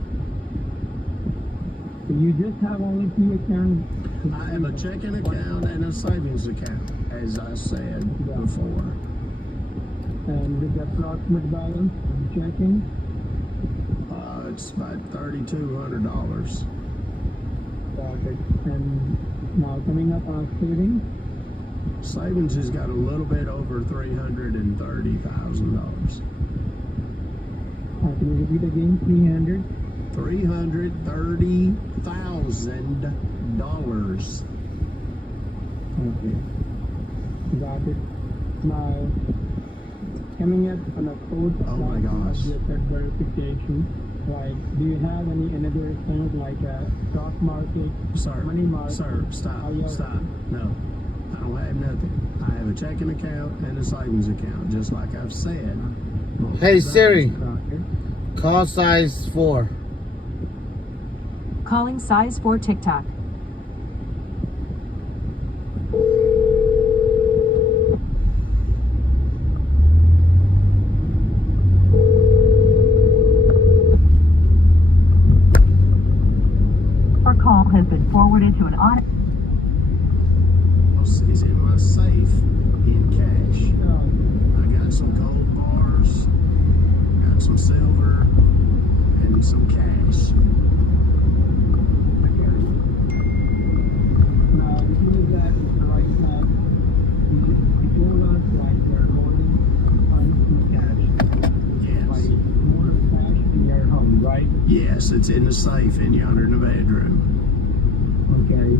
So you just have only 2 accounts. I have a checking account and a savings account, as I said before. And with the approximate balance on checking? It's about $3,200. Got it. And now coming up on savings? Savings has got a little bit over $330,000. Can you repeat again? 300? $330,000. Okay. Got it. Now, coming up on a fourth verification, like, do you have another account like a stock market, money market? Sir, stop. No, I don't have nothing. I have a checking account and a savings account, just like I've said. Hey Siri, call size 4. Calling size 4 TikTok. Our call has been forwarded to an audit. Is in my safe in cash. I got some gold bars, got some silver, and some cash. Now, the thing is that right now, you told us like you're holding funds in cash. Yes. Like more cash in your home, right? Yes, it's in the safe in yonder in the bedroom. Okay.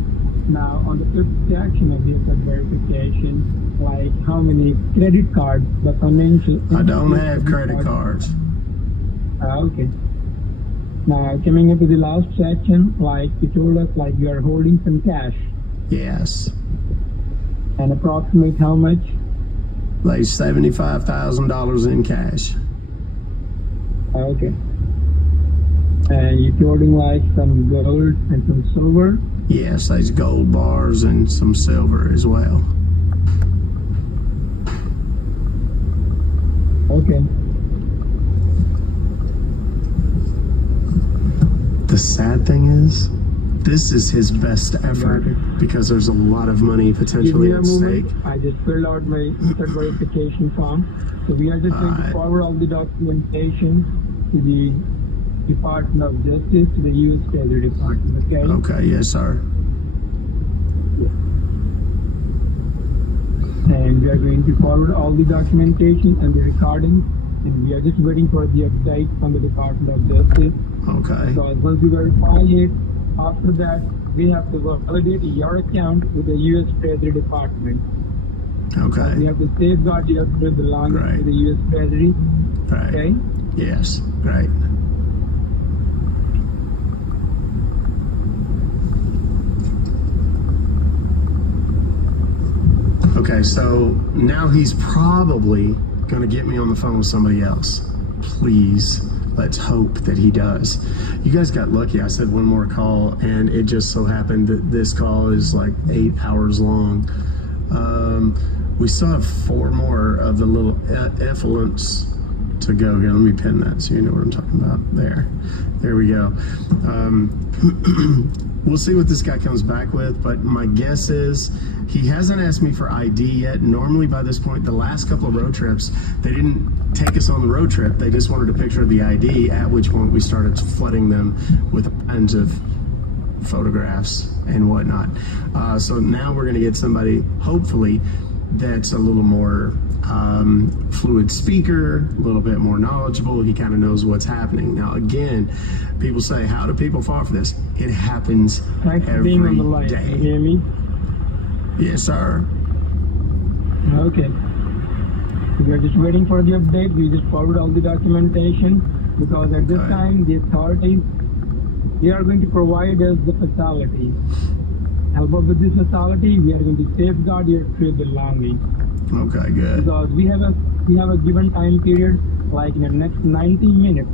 Now, on the fifth section of this verification, like how many credit cards the financial... I don't have credit cards. Okay. Now, coming up to the last section, like you told us, like you are holding some cash. Yes. And approximate how much? Like $75,000 in cash. Okay. And you're holding like some gold and some silver? Yes, there's gold bars and some silver as well. Okay. The sad thing is, this is his best effort because there's a lot of money potentially at stake. I just filled out my third verification form. So we are just going to forward all the documentation to the Department of Justice, to the U.S. Treasury Department, okay? Okay, yes, sir. And we are going to forward all the documentation and the recordings, and we are just waiting for the update from the Department of Justice. Okay. Because once we verify it, after that, we have to validate your account with the U.S. Treasury Department. Okay. We have to safeguard your belongings to the U.S. Treasury. Right. Okay? Yes, great. Okay, so now he's probably going to get me on the phone with somebody else. Please, let's hope that he does. You guys got lucky. I said one more call, and it just so happened that this call is like 8 hours long. We still have 4 more of the little effluents to go. Here, let me pin that so you know what I'm talking about. There we go. We'll see what this guy comes back with, but my guess is he hasn't asked me for ID yet. Normally by this point, the last couple of road trips, they didn't take us on the road trip. They just wanted a picture of the ID, at which point we started flooding them with all kinds of photographs and whatnot. So now we're going to get somebody, hopefully, that's a little more fluid speaker, a little bit more knowledgeable. He kind of knows what's happening. Now, again, people say, how do people fall for this? It happens every day. Can you hear me? Yes, sir. Okay. We are just waiting for the update. We just forward all the documentation because at this time, the authorities, they are going to provide us the facility. Help us with this facility, we are going to safeguard your true belongings. Okay, good. Because we have a given time period, like in the next 90 minutes.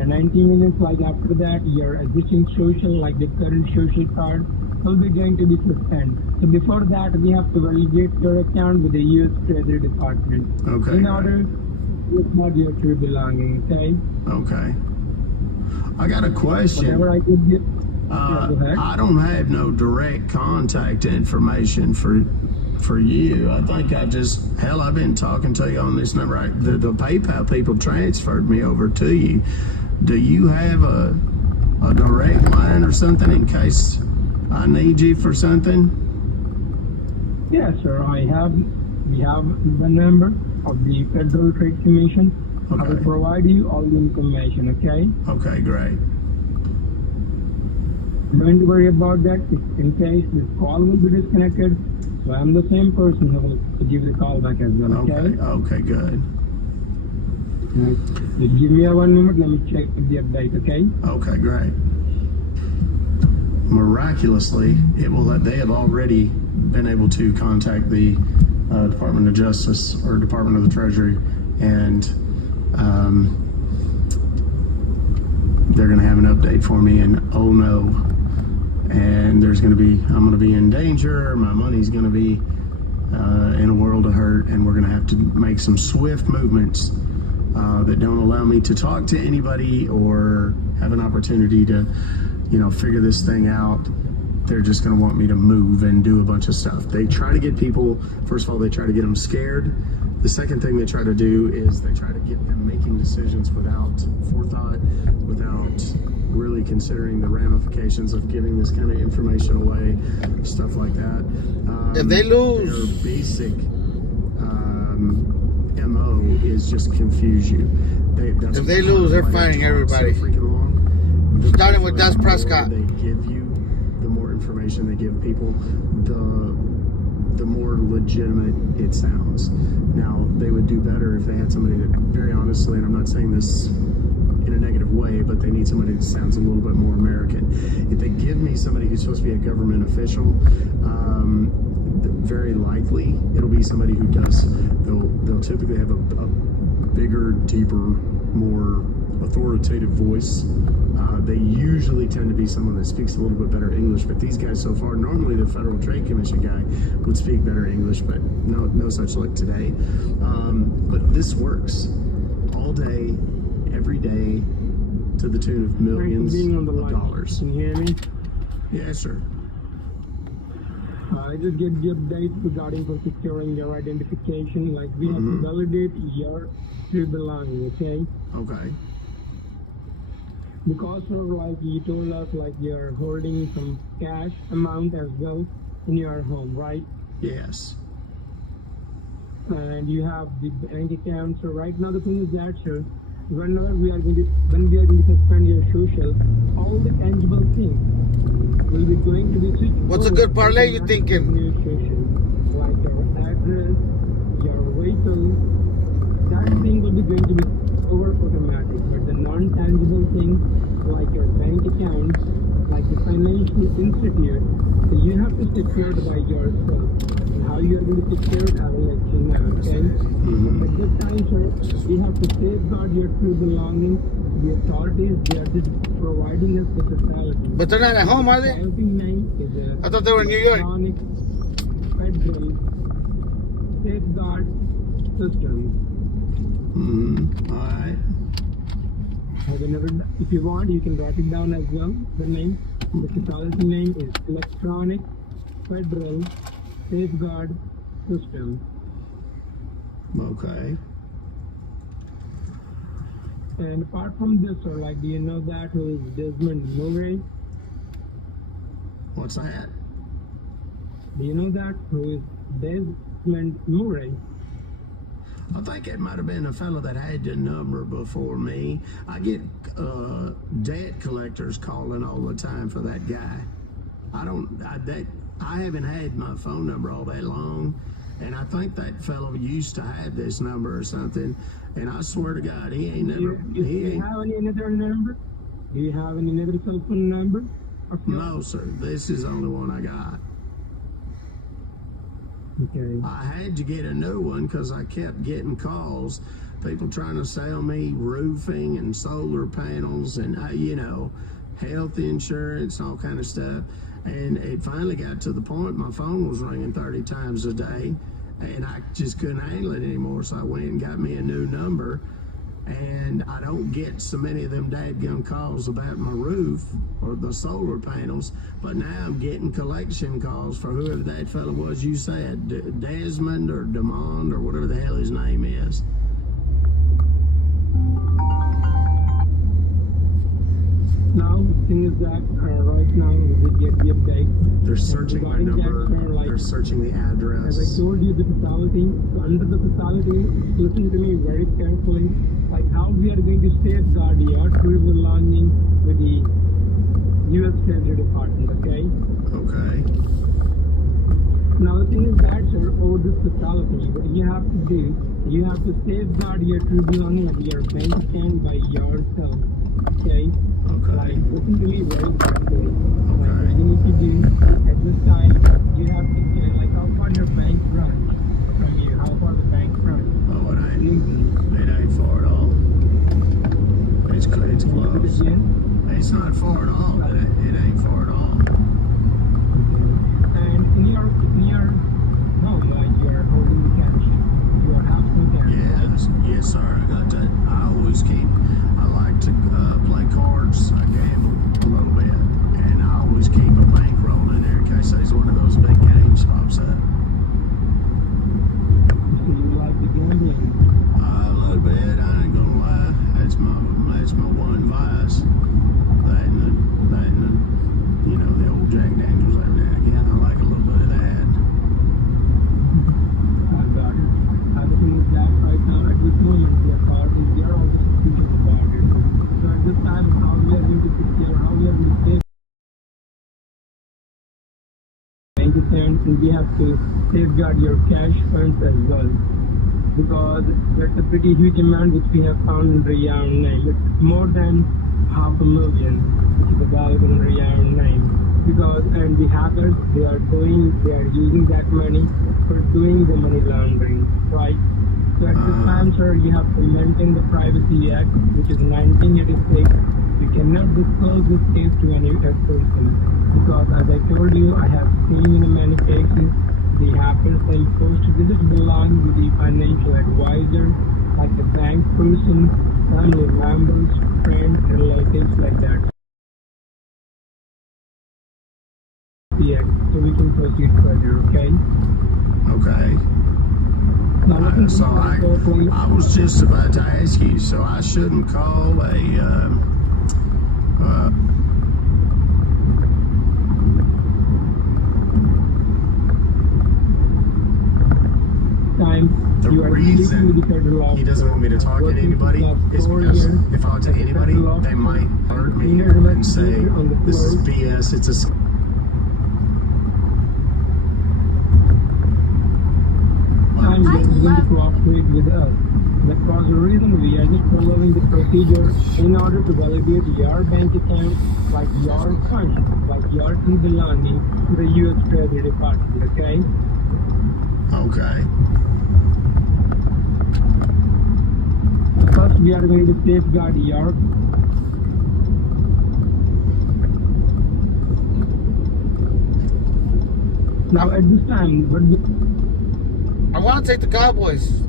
And 90 minutes, like after that, your existing social, like the current social card, will be going to be suspended. So before that, we have to validate your account with the U.S. Treasury Department. Okay. In order to safeguard your true belongings, okay? Okay. I got a question. Whatever I could get. I don't have no direct contact information for you. I think I've been talking to you on this number. The PayPal people transferred me over to you. Do you have a direct line or something in case I need you for something? Yes, sir. We have the number of the Federal Trade Commission. Okay. I will provide you all the information, okay? Okay, great. Don't worry about that. In case this call will be disconnected, so I'm the same person who will give the call back as well, okay? Okay, good. Just give me 1 minute, let me check the update, okay? Okay, great. Miraculously, they have already been able to contact the Department of Justice or Department of the Treasury, and they're going to have an update for me, and oh no, and I'm going to be in danger. My money's going to be in a world of hurt, and we're going to have to make some swift movements that don't allow me to talk to anybody or have an opportunity to, figure this thing out. They're just going to want me to move and do a bunch of stuff. They try to get people, first of all, they try to get them scared. The second thing they try to do is they try to get them making decisions without forethought, without really considering the ramifications of giving this kind of information away, stuff like that. If they lose, their basic MO is just confuse you. If they lose, they're firing everybody. Starting with Des Prescott. They give you, the more information they give people, the more legitimate it sounds. Now, they would do better if they had somebody that, very honestly, and I'm not saying this in a negative way, but they need somebody that sounds a little bit more American. If they give me somebody who's supposed to be a government official, very likely it'll be somebody who they'll typically have a bigger, deeper, more authoritative voice. They usually tend to be someone that speaks a little bit better English, but these guys so far, normally the Federal Trade Commission guy would speak better English, but no such luck today. But this works all day, every day, to the tune of millions of dollars. Can you hear me? Yes, sir. I just get the update regarding for securing your identification. Like we have to validate your true belongings, okay? Okay. Because of like you told us like you're holding some cash amount as well in your home, right? Yes. And you have the bank account. So right now the thing is that, sir, when we are going to suspend your social, all the tangible things will be going to be switched. What's a good parlay you thinking? Your social, like your address, your vehicle, that thing will be going to be over automatic. But the non-tangible things, like your bank account, like the financial institute, so you have to secure it by yourself. And how you are going to secure it, I will let you know, okay? At this time, sir, we have to safeguard your true belongings. The authorities, they are just providing us the facility. But they're not at home, are they? I thought they were in New York. Federal safeguard system. Mm-hmm. All right. If you want, you can write it down as well. The name, the technology name is Electronic Federal Safeguard System. Okay. And apart from this, or like, do you know that who is Desmond Murray? What's that? Do you know that who is Desmond Murray? I think it might have been a fellow that had your number before me. I get debt collectors calling all the time for that guy. I haven't had my phone number all that long, and I think that fellow used to have this number or something. And I swear to God, he ain't never. Do you have any other number? Do you have any other cell phone number? No, sir. This is the only one I got. Okay. I had to get a new one because I kept getting calls, people trying to sell me roofing and solar panels and health insurance, all kind of stuff. And it finally got to the point my phone was ringing 30 times a day, and I just couldn't handle it anymore. So I went and got me a new number. And I don't get so many of them dadgum calls about my roof or the solar panels, but now I'm getting collection calls for whoever that fellow was you said, Desmond or Demond or whatever the hell his name is. Now, the thing is that right now we get the update. They're searching my number. They're searching the address. As I told you, the facility, so under the facility, listen to me very carefully, like how we are going to safeguard your true belonging with the U.S. Treasury Department, okay? Okay. Now the thing is that, sir, over this facility, what you have to do, you have to safeguard your true belonging at your bank account by yourself, okay? Okay. Like, listen to me very carefully. Okay. Like, what you need to do at this time, you have to check, like, how far your bank runs from you, how far the bank runs. Oh, it ain't far at all. It's close. It's not far at all. It ain't far at all. And in your home, like, you are holding the cash. You are having cash. Yes, sir. I got that. I like to play cards. I gamble a little bit, and I always keep a bankroll in there in case there's one of those big games pops up. So you like the gambling? A little bit. I ain't gonna lie. That's my one vice. That and the old Jack Daniels every now and again. I like a little bit of that. I got it. The thing is that right now, at this moment, your card is there, all the security about it. So at this time, how we are going to secure, how we are going to save bank account, and we have to safeguard your cash funds as well. Because that's a pretty huge amount which we have found in Riyadh name. It's more than 500,000 which is available in Riyadh name. Because and the hackers they are using that money for doing the money laundering, right? So at this time, sir, you have to maintain the Privacy Act, which is 1986. You cannot disclose this case to any person because, as I told you, I have seen in many cases the hackers they supposed to this belong to the financial advisor, like the bank person, family members, friends, relatives, like that. Yeah, so we can proceed further, okay? Okay. So I was just about to ask you, so I shouldn't call the reason he doesn't want me to talk to anybody is because if I talk to anybody, they might hurt me and say, this is BS, it's a... Time that is going to cooperate with us. That's for the reason we are just following the procedure in order to validate your bank account, like your funds, like your true belonging to the U.S. Treasury Department, okay? Okay. First, we are going to safeguard your... Now, at this time, I want to take the Cowboys.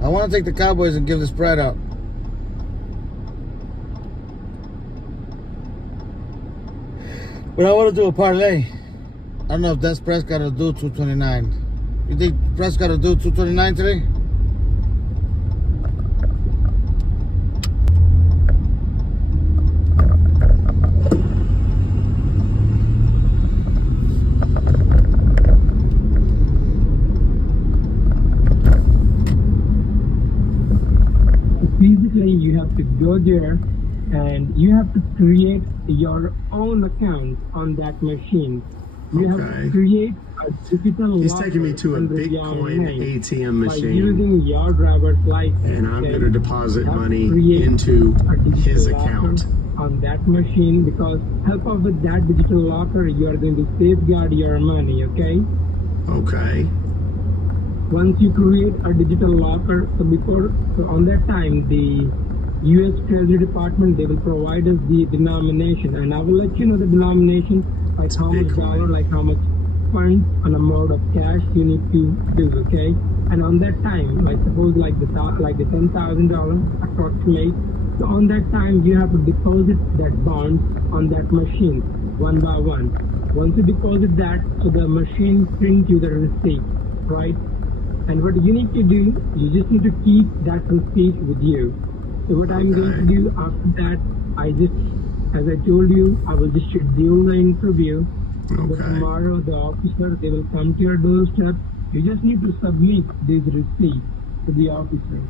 I want to take the Cowboys and give the spread up. But I want to do a parlay. I don't know if that's Prescott will do 229. You think Prescott will do 229 today? Basically, you have to go there and you have to create your own account on that machine. You have to create a digital He's locker taking me to a under your Bitcoin name ATM by machine. using your driver's license. And I'm okay? going to deposit You have to money create into a digital his locker account. on that machine, because help of with that digital locker, you are going to safeguard your money, okay? Okay. Once you create a digital locker, so on that time, the U.S. Treasury Department, they will provide us the denomination, and I will let you know the denomination, like how much dollar, like how much funds, an amount of cash you need to do, okay? And on that time, like suppose like the $10,000 approximate, so on that time you have to deposit that bond on that machine one by one. Once you deposit that, so the machine prints you the receipt, right? And what you need to do, you just need to keep that receipt with you. So what I'm going to do after that, as I told you, I will just schedule the interview. So tomorrow, the officer, they will come to your doorstep. You just need to submit this receipt to the officer.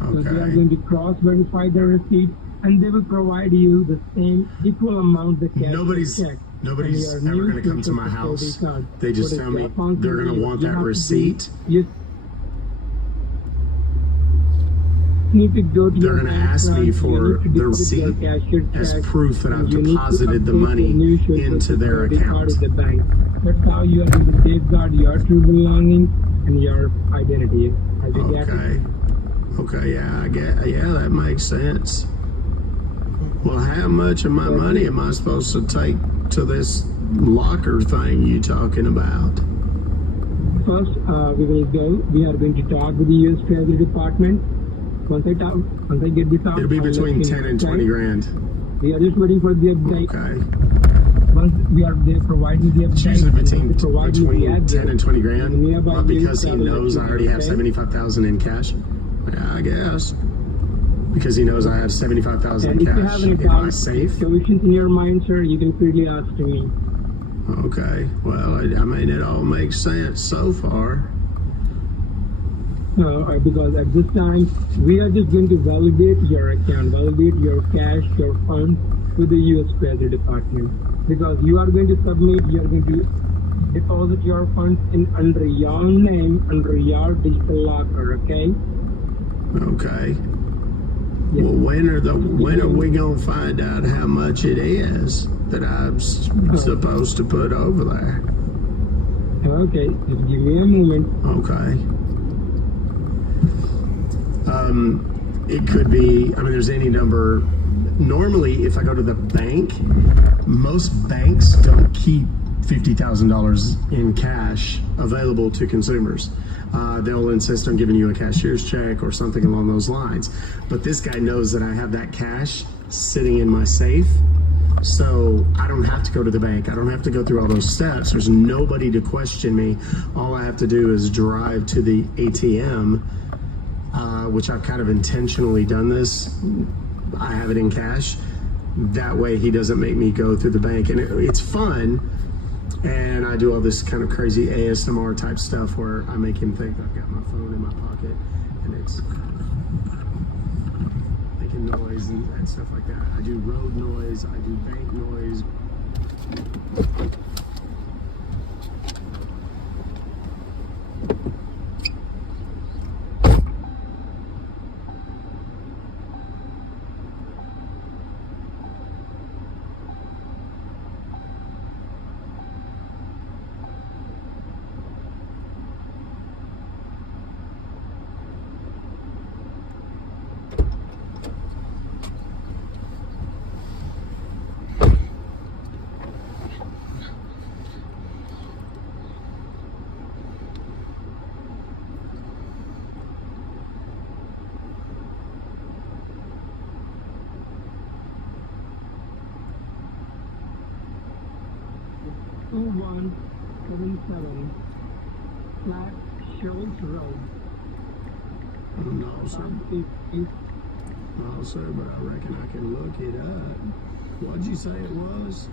So they are going to cross-verify the receipt, and they will provide you the same equal amount of cash. Nobody's ever going to come to my house. They just tell me they're going to want that receipt. They're going to ask me for the receipt as proof that I've deposited the money into their account. That's how you are going to safeguard your true belongings and your identity. Okay, yeah, that makes sense. Well, how much of my money am I supposed to take to this locker thing you talking about? First, we are going to talk with the U.S. Treasury Department. Once I get this out, it'll be between 10 and 20 grand. We are just waiting for the update. Okay. Once they're providing the update, it's usually between 10 and 20 grand. Not because he knows I already have 75,000 in cash. Yeah, I guess. Because he knows I have 75,000 in cash in my safe. Questions in your mind, sir, you can freely ask to me. Okay. Well, I mean, it all makes sense so far. Because at this time, we are just going to validate your account, validate your cash, your funds with the U.S. Treasury Department. Because you are going to submit, you are going to deposit your funds under your name, under your digital locker, okay? Okay. Yes. Well, when are we going to find out how much it is that I'm supposed to put over there? Okay, just give me a moment. Okay. It could be, I mean, there's any number. Normally, if I go to the bank, most banks don't keep $50,000 in cash available to consumers. They'll insist on giving you a cashier's check or something along those lines. But this guy knows that I have that cash sitting in my safe, so I don't have to go to the bank. I don't have to go through all those steps. There's nobody to question me. All I have to do is drive to the ATM, which I've kind of intentionally done this. I have it in cash. That way he doesn't make me go through the bank. And it's fun. And I do all this kind of crazy ASMR type stuff where I make him think I've got my phone in my pocket and it's making noise and stuff like that. I do road noise, I do bank noise. 2177 Flat Shoals Road. No, sir. No, sir, but I reckon I can look it up. What'd you say it was?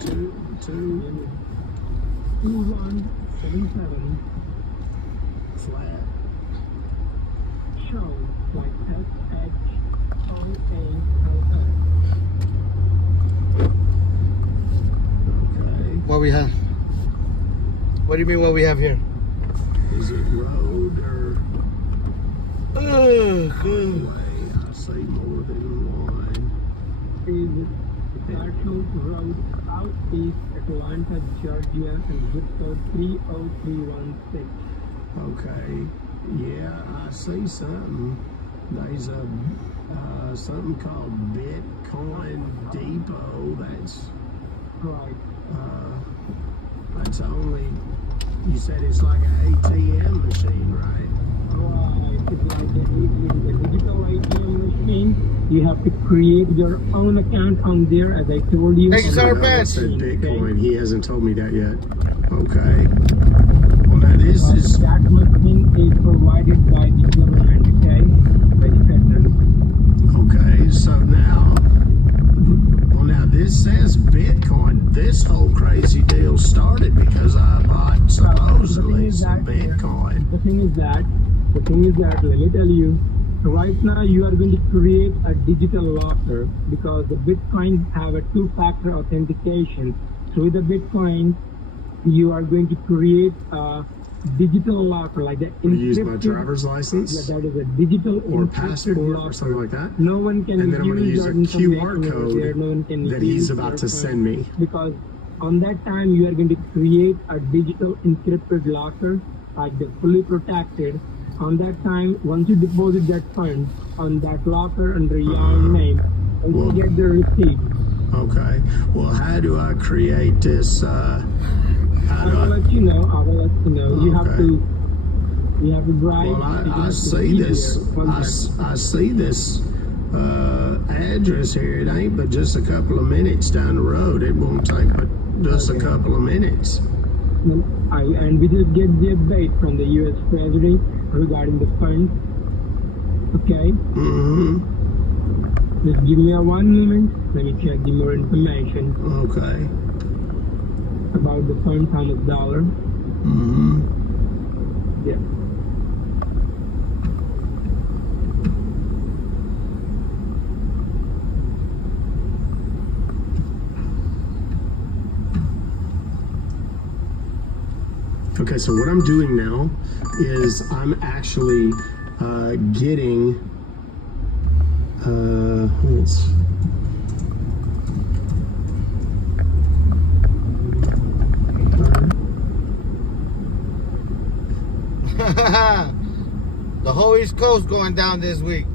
2177 Flat. Shoals, like SHOALS. Okay. What we have? What do you mean what we have here? Is it road or Ugh. highway? I say more than one. Is Flat Shoals Road, Southeast Atlanta, Georgia, and zip code 30316. Okay. Yeah, I see something. There's a something called Bitcoin Depot. That's Right. That's only. You said it's like an ATM machine, right? Right. It's like a digital ATM machine. You have to create your own account on there, as I told you. Thank you, sir. I said Bitcoin. He hasn't told me that yet. Okay. Well, now this is. That machine is provided by the government, okay? By the federal. Okay, so now. Well, now this says Bitcoin. This whole crazy deal started because I bought supposedly some Bitcoin. The thing is that, let me tell you, right now you are going to create a digital locker because the Bitcoin have a two-factor authentication. So with the Bitcoin, you are going to create a digital locker like that. Use my driver's license? Yeah, that is a digital or encrypted passport locker. or something like that. No one can and then I'm going to use your a QR information over code there. No one can that use he's about your to send me. because on that time you are going to create a digital encrypted locker, like the fully protected. On that time, once you deposit that fund on that locker under your name, and you get the receipt. Okay. Well, how do I create this? I will let you know. You have to. You have to drive. Well, I see this. I see this address here. It ain't but just a couple of minutes down the road. It won't take but just a couple of minutes. And we just get the update from the U.S. Treasury regarding the funds. Okay. Mm-hmm. Just give me 1 moment. Let me check the more information. Okay. About the funds, how much dollar. Mm-hmm. Yeah. Okay, so what I'm doing now is I'm actually getting let's The whole East Coast going down this week.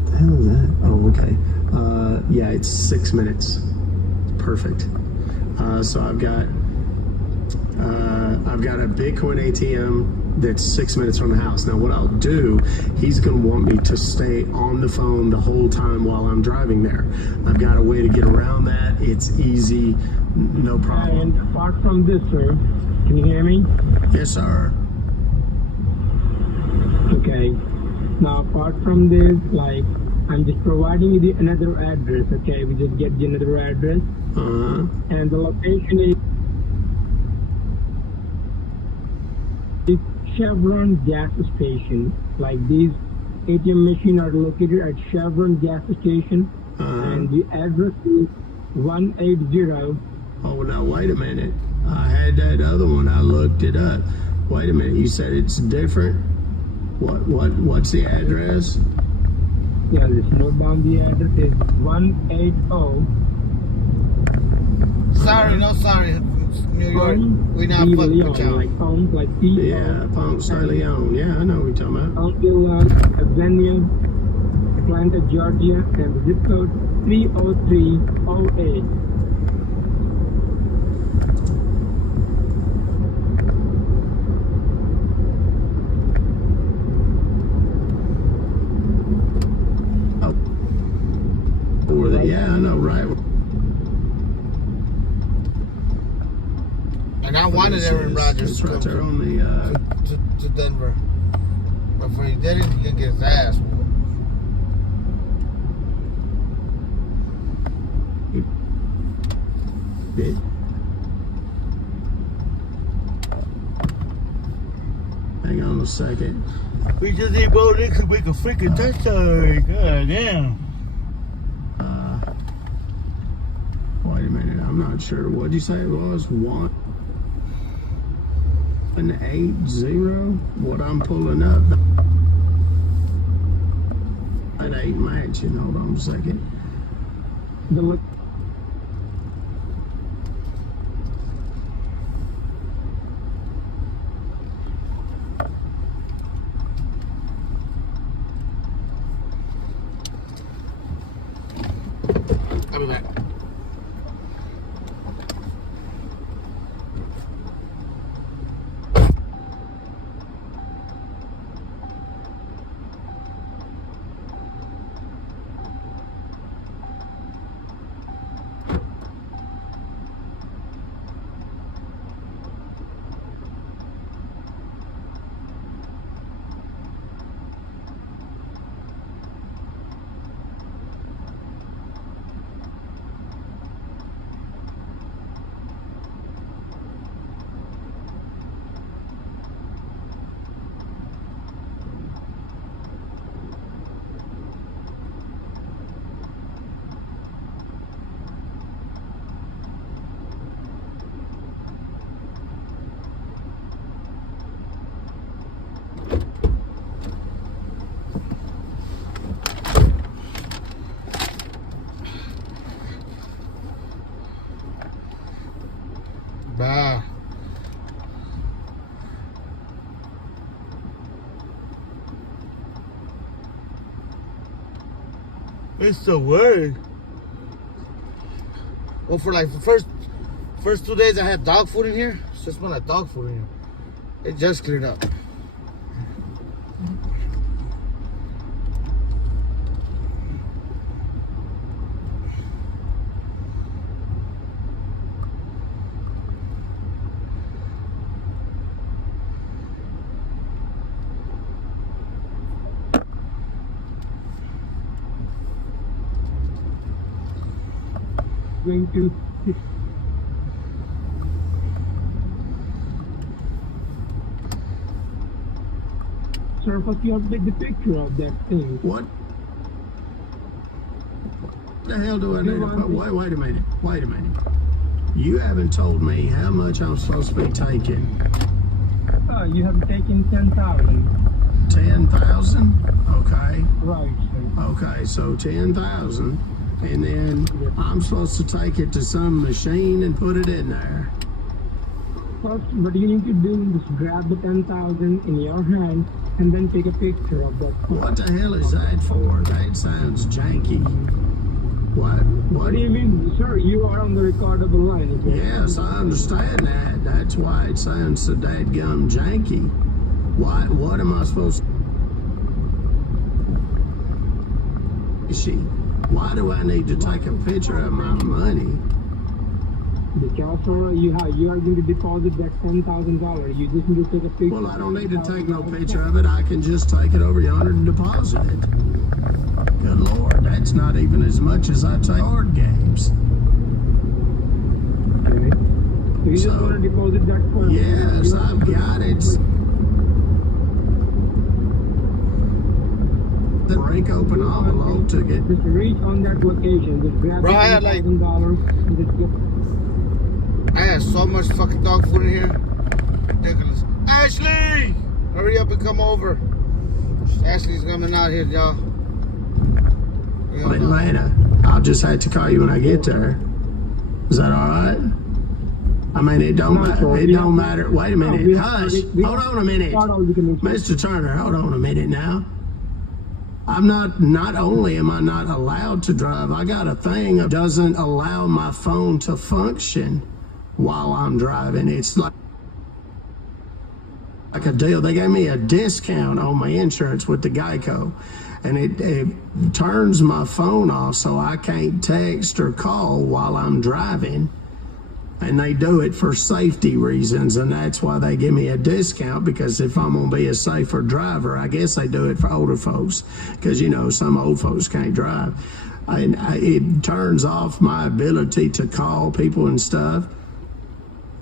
What the hell is that? Oh, okay. Yeah, it's 6 minutes. Perfect. So I've got a Bitcoin ATM that's 6 minutes from the house. Now what I'll do, he's gonna want me to stay on the phone the whole time while I'm driving there. I've got a way to get around that. It's easy, no problem. And apart from this, sir, can you hear me? Yes, sir. Okay. Now apart from this, like, I'm just providing you another address, okay? We just get the another address. Uh-huh. And the location is Chevron gas station. Like, these ATM machines are located at Chevron gas station. And the address is 180. Oh, now wait a minute. I had that other one. I looked it up. Wait a minute. You said it's different? What's the address? Yeah, let's note down the address is 180. Sorry, no sorry. New York, we not fucking with y'all. Like Ponce, like P. Yeah, Ponce de Leon. Yeah, I know what you're talking about. Avenue, Atlanta, Georgia, and the zip code 30308. Over there. Yeah, I know, right? And I wanted Aaron Rodgers It's to right come there on the. to Denver. But if he didn't, he can get his ass. Did. Hang on a second. We just need Bo Nix to make a freaking touchdown. God damn. Wait a minute. I'm not sure. What'd you say it was? 1-8-0. What I'm pulling up. That ain't matching. Hold on a second. I'll be back. Bye. It's the word. Well, for like the first 2 days I had dog food in here. It just smelled like dog food in here. It just cleared up. Going to sir, first you have to take the picture of that thing. What the hell do I need to... Wait a minute. Wait a minute. You haven't told me how much I'm supposed to be taking. You have taken 10,000. 10,000? Okay. Right, sir. Okay, so 10,000. And then I'm supposed to take it to some machine and put it in there. First, what you need to do is grab the 10,000 in your hand and then take a picture of that. What the hell is that for? That sounds janky. What do you mean, sir? You are on the recordable line. Yes, I understand that. That's why it sounds so dadgum janky. What am I supposed to... Why do I need to take a picture of my money? Because, sir, you are going to deposit that $10,000. You just need to take a picture. Well, I don't need to take no picture of it. I can just take it over yonder and deposit it. Good Lord, that's not even as much as I take card games. Okay. So you just want to deposit that for... Yes, I've got it. The break open envelope to get... Just reach on that location. Just grab Bro, I had like... I had so much fucking dog food in here. Ridiculous. Ashley! Hurry up and come over. Ashley's coming out here, y'all. Atlanta. I'll just have to call you when I get there. Is that all right? I mean, it don't matter. It don't matter. Wait a minute. Hush. Hold on a minute. Mr. Turner, hold on a minute now. I'm not only am I not allowed to drive, I got a thing that doesn't allow my phone to function while I'm driving. It's like like a deal. They gave me a discount on my insurance with the Geico, and it turns my phone off so I can't text or call while I'm driving. And they do it for safety reasons, and that's why they give me a discount, because if I'm gonna be a safer driver, I guess they do it for older folks, because you know some old folks can't drive. And it turns off my ability to call people and stuff,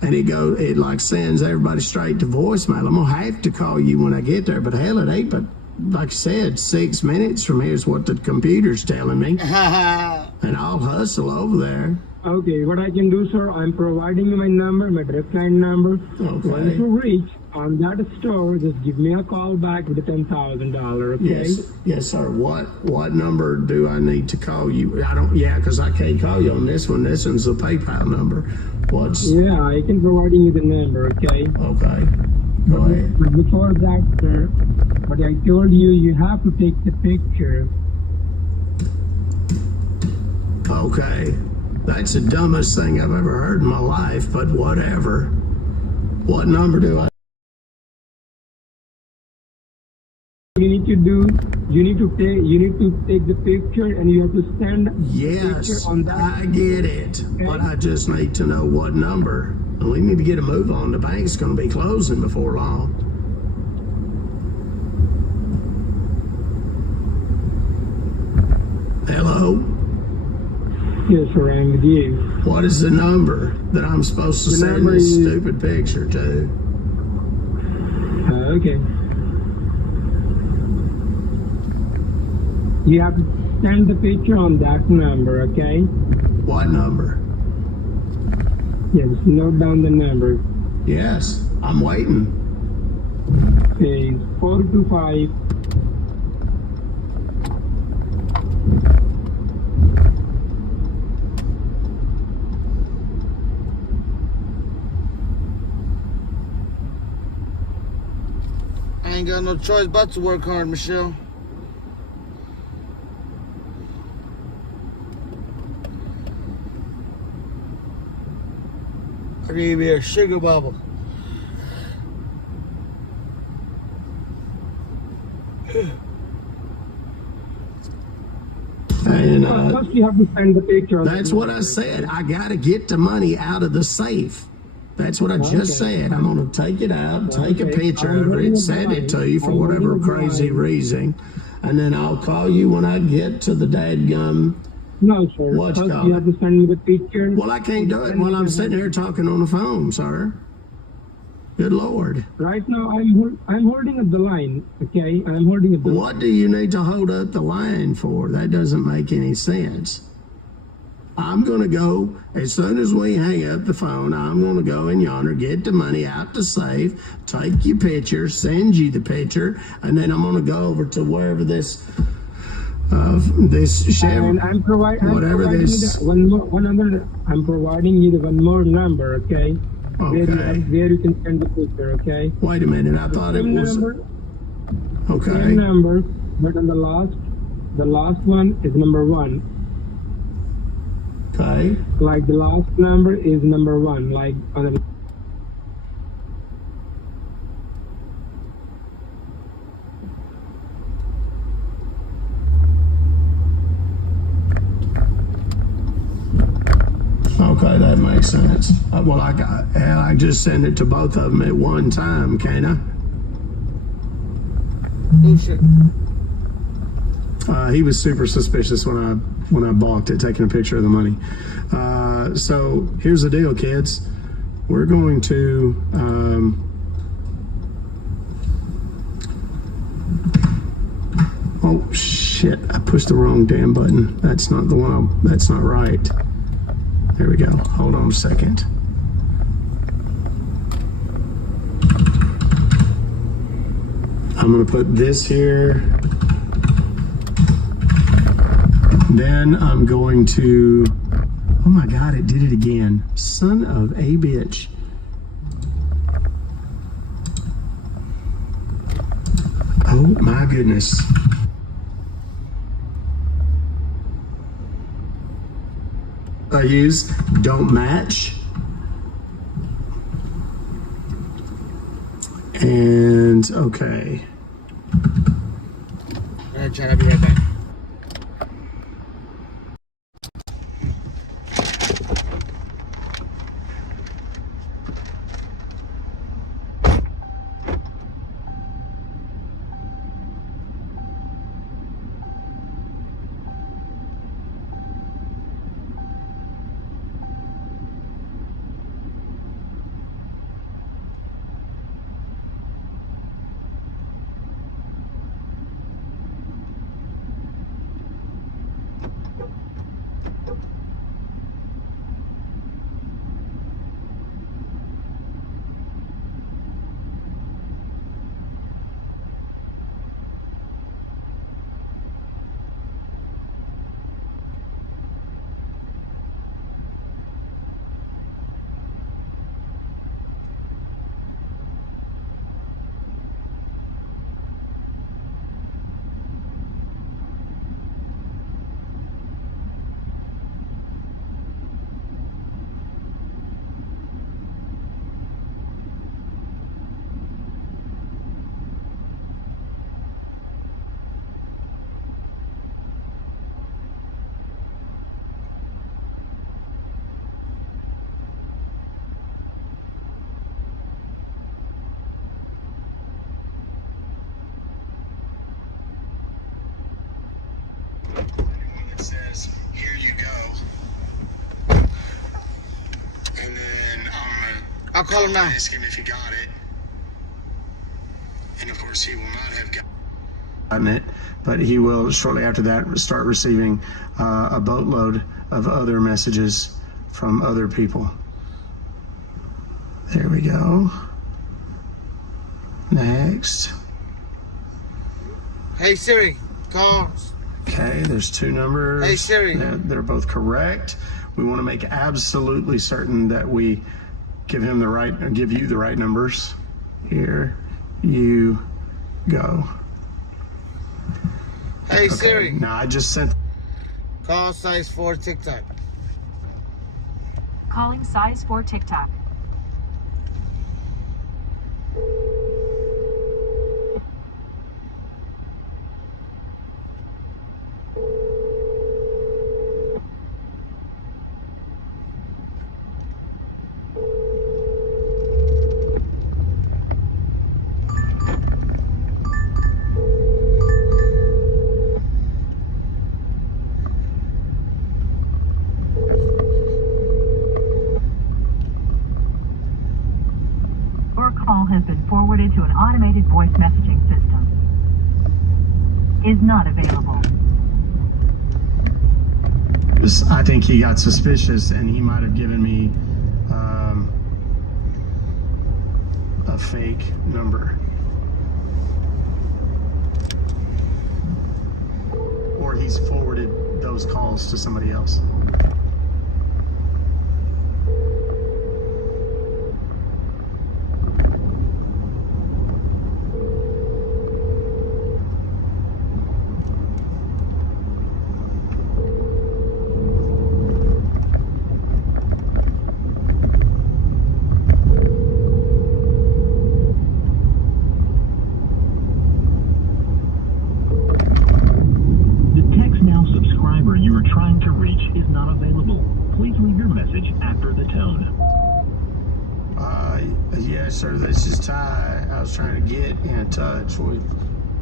and it like sends everybody straight to voicemail. I'm gonna have to call you when I get there, but hell, it ain't but, like I said, 6 minutes from here is what the computer's telling me. And I'll hustle over there. Okay, what I can do, sir, I'm providing you my number, my direct line number. Okay. Once you reach on that store, just give me a call back with the $10,000, okay? Yes, sir. What number do I need to call you? Because I can't call you on this one. This one's the PayPal number. Yeah, I can provide you the number, okay? Okay. Go ahead. But before that, sir, what I told you, you have to take the picture. Okay. That's the dumbest thing I've ever heard in my life, but whatever. What number do I? You need to take the picture, and you have to send the picture on that. I get it, okay. But I just need to know what number. And we need to get a move on. The bank's going to be closing before long. Hello? Yes, sir, I'm with you. What is the number that I'm supposed to send this stupid picture to? Okay. You have to send the picture on that number, okay? What number? Yeah, just note down the number. Yes, I'm waiting. Okay, 425. I ain't got no choice but to work hard, Michelle. I need to be a sugar bubble. And first you have to send the picture. That's what I said. I got to get the money out of the safe. That's what I just said. I'm going to take it out, take a picture of it, send it to you for whatever crazy reason, and then I'll call you when I get to the dadgum. No, sir. First you have to send me the picture. Well, I can't do it while I'm sitting here talking on the phone, sir. Good Lord. Right now, I'm holding up the line, okay? I'm holding up the What do you need to hold up the line for? That doesn't make any sense. I'm going to go, as soon as we hang up the phone, I'm going to go in yonder, get the money out the safe, take your picture, send you the picture, and then I'm going to go over to wherever this Chevy, and I'm providing you the one more number, okay? Okay. Where you can send the picture, okay? Wait a minute, I thought it was okay. Same number, but on the last one is number 1. Okay. Like the last number is number 1, like on the. Okay, that makes sense. Well, I just send it to both of them at one time, can't I? Oh shit. He was super suspicious when I balked at taking a picture of the money. So here's the deal, kids. We're going to oh shit! I pushed the wrong damn button. That's not the one. That's not right. There we go. Hold on a second. I'm going to put this here. Then I'm going to, oh my God, it did it again. Son of a bitch. Oh my goodness. I use don't match. And okay. All right, Chad, I'll be right back. It says, here you go. And then I'll call him now. Ask him if he got it. And of course, he will not have gotten it, but he will shortly after that start receiving a boatload of other messages from other people. There we go. Next. Hey Siri, call. Okay, there's two numbers. Hey Siri. They're both correct. We want to make absolutely certain that we give you the right numbers. Here you go. Hey Okay, Siri. now I just sent. Call size 4 TikTok. Calling size 4 TikTok. Call has been forwarded to an automated voice messaging system. Is not available. I think he got suspicious and he might have given me a fake number. Or he's forwarded those calls to somebody else. Yes, sir, this is Ty. I was trying to get in touch with,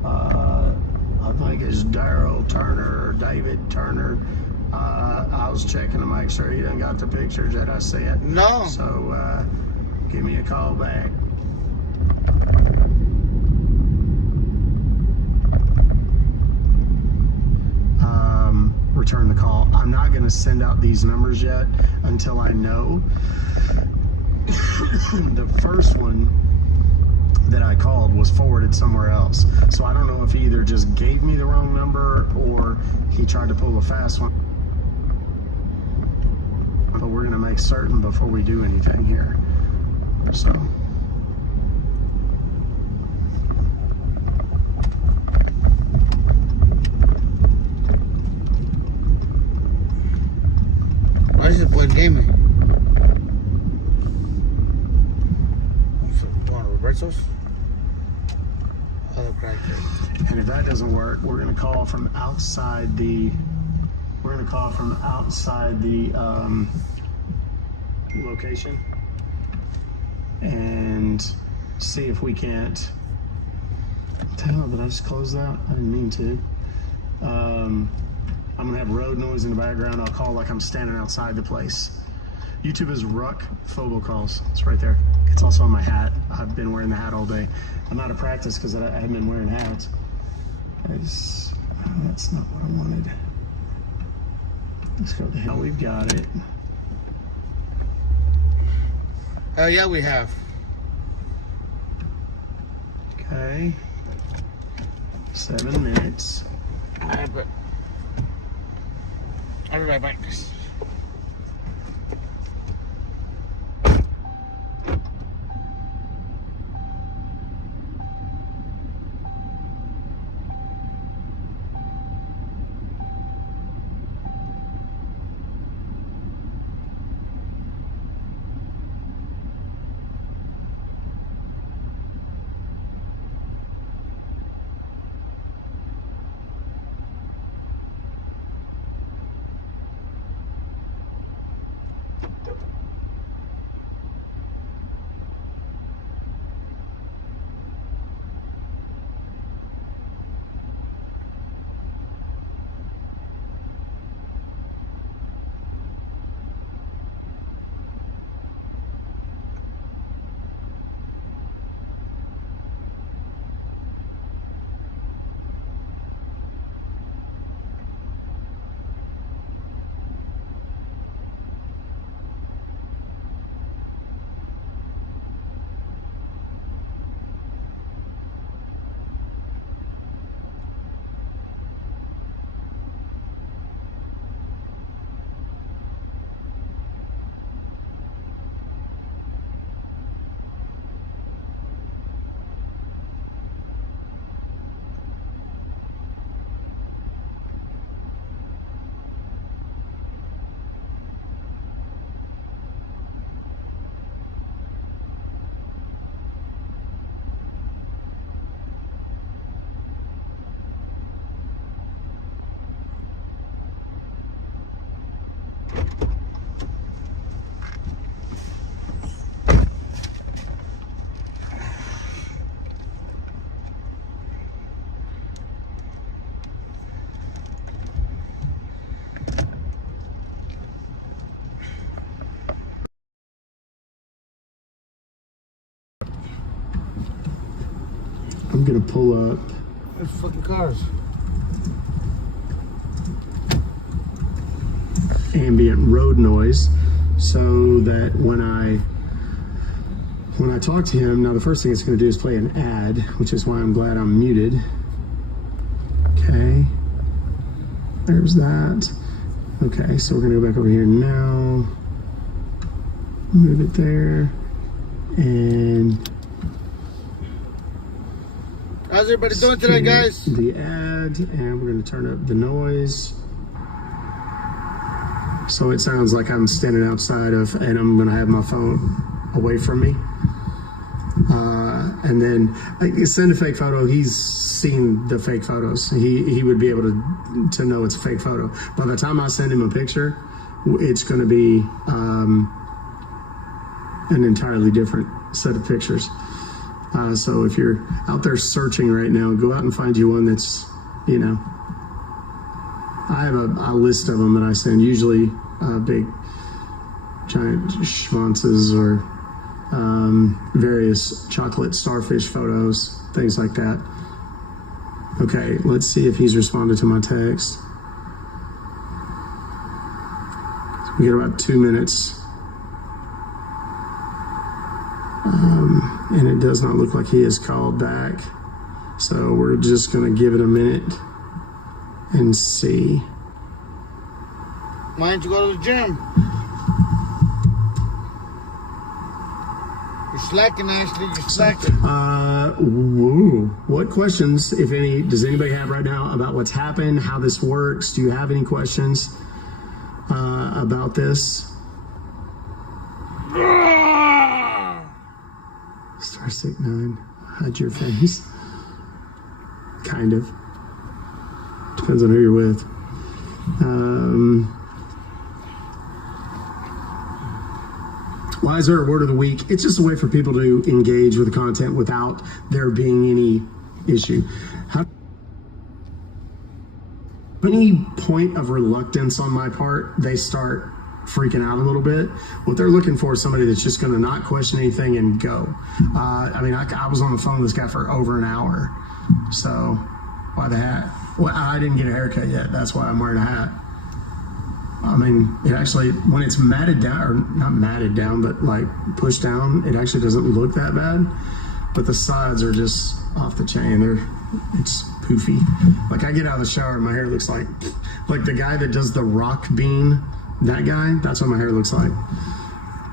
I think it's Daryl Turner or David Turner. I was checking to make sure he done got the pictures that I sent. No. So, give me a call back. Return the call. I'm not going to send out these numbers yet until I know. The first one that I called was forwarded somewhere else. So I don't know if he either just gave me the wrong number or he tried to pull a fast one. But we're going to make certain before we do anything here. So. Why is it buen gaming? You want reversos? right there. And if that doesn't work, we're gonna call from outside the. We're gonna call from outside the location and see if we can't. What the hell, did I just close that? I didn't mean to. I'm gonna have road noise in the background. I'll call like I'm standing outside the place. YouTube is Ruck Phobocalls. It's right there. It's also on my hat. I've been wearing the hat all day. I'm out of practice because I haven't been wearing hats. That's not what I wanted. Let's go to hell. We've got it. Oh yeah, we have. Okay. 7 minutes. Alright, but I'll be right back. I'm gonna pull up. There's fucking cars. Ambient road noise, so that when I talk to him, now the first thing it's going to do is play an ad, which is why I'm glad I'm muted. Okay, there's that. Okay, so we're going to go back over here now, move it there, and how's everybody doing today, guys? The ad, and we're going to turn up the noise. So it sounds like I'm standing outside of, and I'm going to have my phone away from me. And then I send a fake photo. He's seen the fake photos. He would be able to know it's a fake photo. By the time I send him a picture, it's going to be an entirely different set of pictures. So if you're out there searching right now, go out and find you one that's, you know, I have a list of them that I send, usually big giant schwanzes or various chocolate starfish photos, things like that. Okay, let's see if he's responded to my text. We get about 2 minutes. And it does not look like he has called back. So we're just gonna give it a minute and see. Why don't you go to the gym? You're slacking, Ashley. You're slacking. What questions, if any, does anybody have right now about what's happened, how this works? Do you have any questions about this? Star 69, hide your face. kind of. Depends on who you're with. Why is there a word of the week? It's just a way for people to engage with the content without there being any issue. Any point of reluctance on my part, they start freaking out a little bit. What they're looking for is somebody that's just going to not question anything and go. I was on the phone with this guy for over an hour. So why the hat? Well, I didn't get a haircut yet. That's why I'm wearing a hat. I mean, it actually, when it's matted down, or not matted down, but like pushed down, it actually doesn't look that bad. But the sides are just off the chain. It's poofy. Like I get out of the shower and my hair looks like the guy that does the rock bean, that guy, that's what my hair looks like.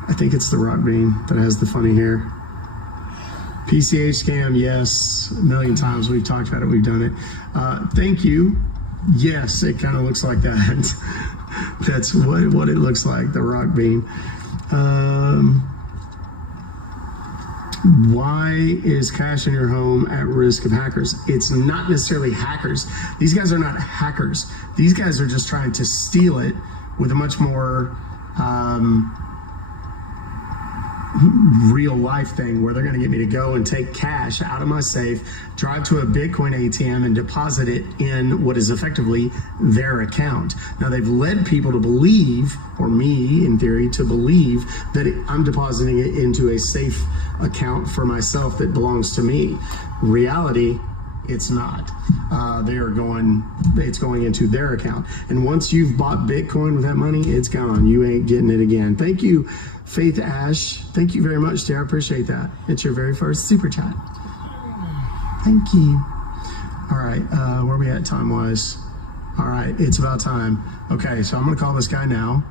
I think it's the rock bean that has the funny hair. PCH scam, yes, a million times. We've talked about it, we've done it. Thank you. Yes, it kind of looks like that. That's what it looks like, the rock bean. Why is cash in your home at risk of hackers? It's not necessarily hackers. These guys are not hackers. These guys are just trying to steal it with a much more real life thing where they're going to get me to go and take cash out of my safe, drive to a Bitcoin ATM and deposit it in what is effectively their account. Now they've led people to believe, or me in theory, to believe that I'm depositing it into a safe account for myself that belongs to me. Reality, it's not. It's going into their account. And once you've bought Bitcoin with that money, it's gone. You ain't getting it again. Thank you, Faith Ash. Thank you very much, dear. I appreciate that. It's your very first super chat. Thank you. All right, where are we at time-wise? All right, it's about time. Okay, so I'm gonna call this guy now.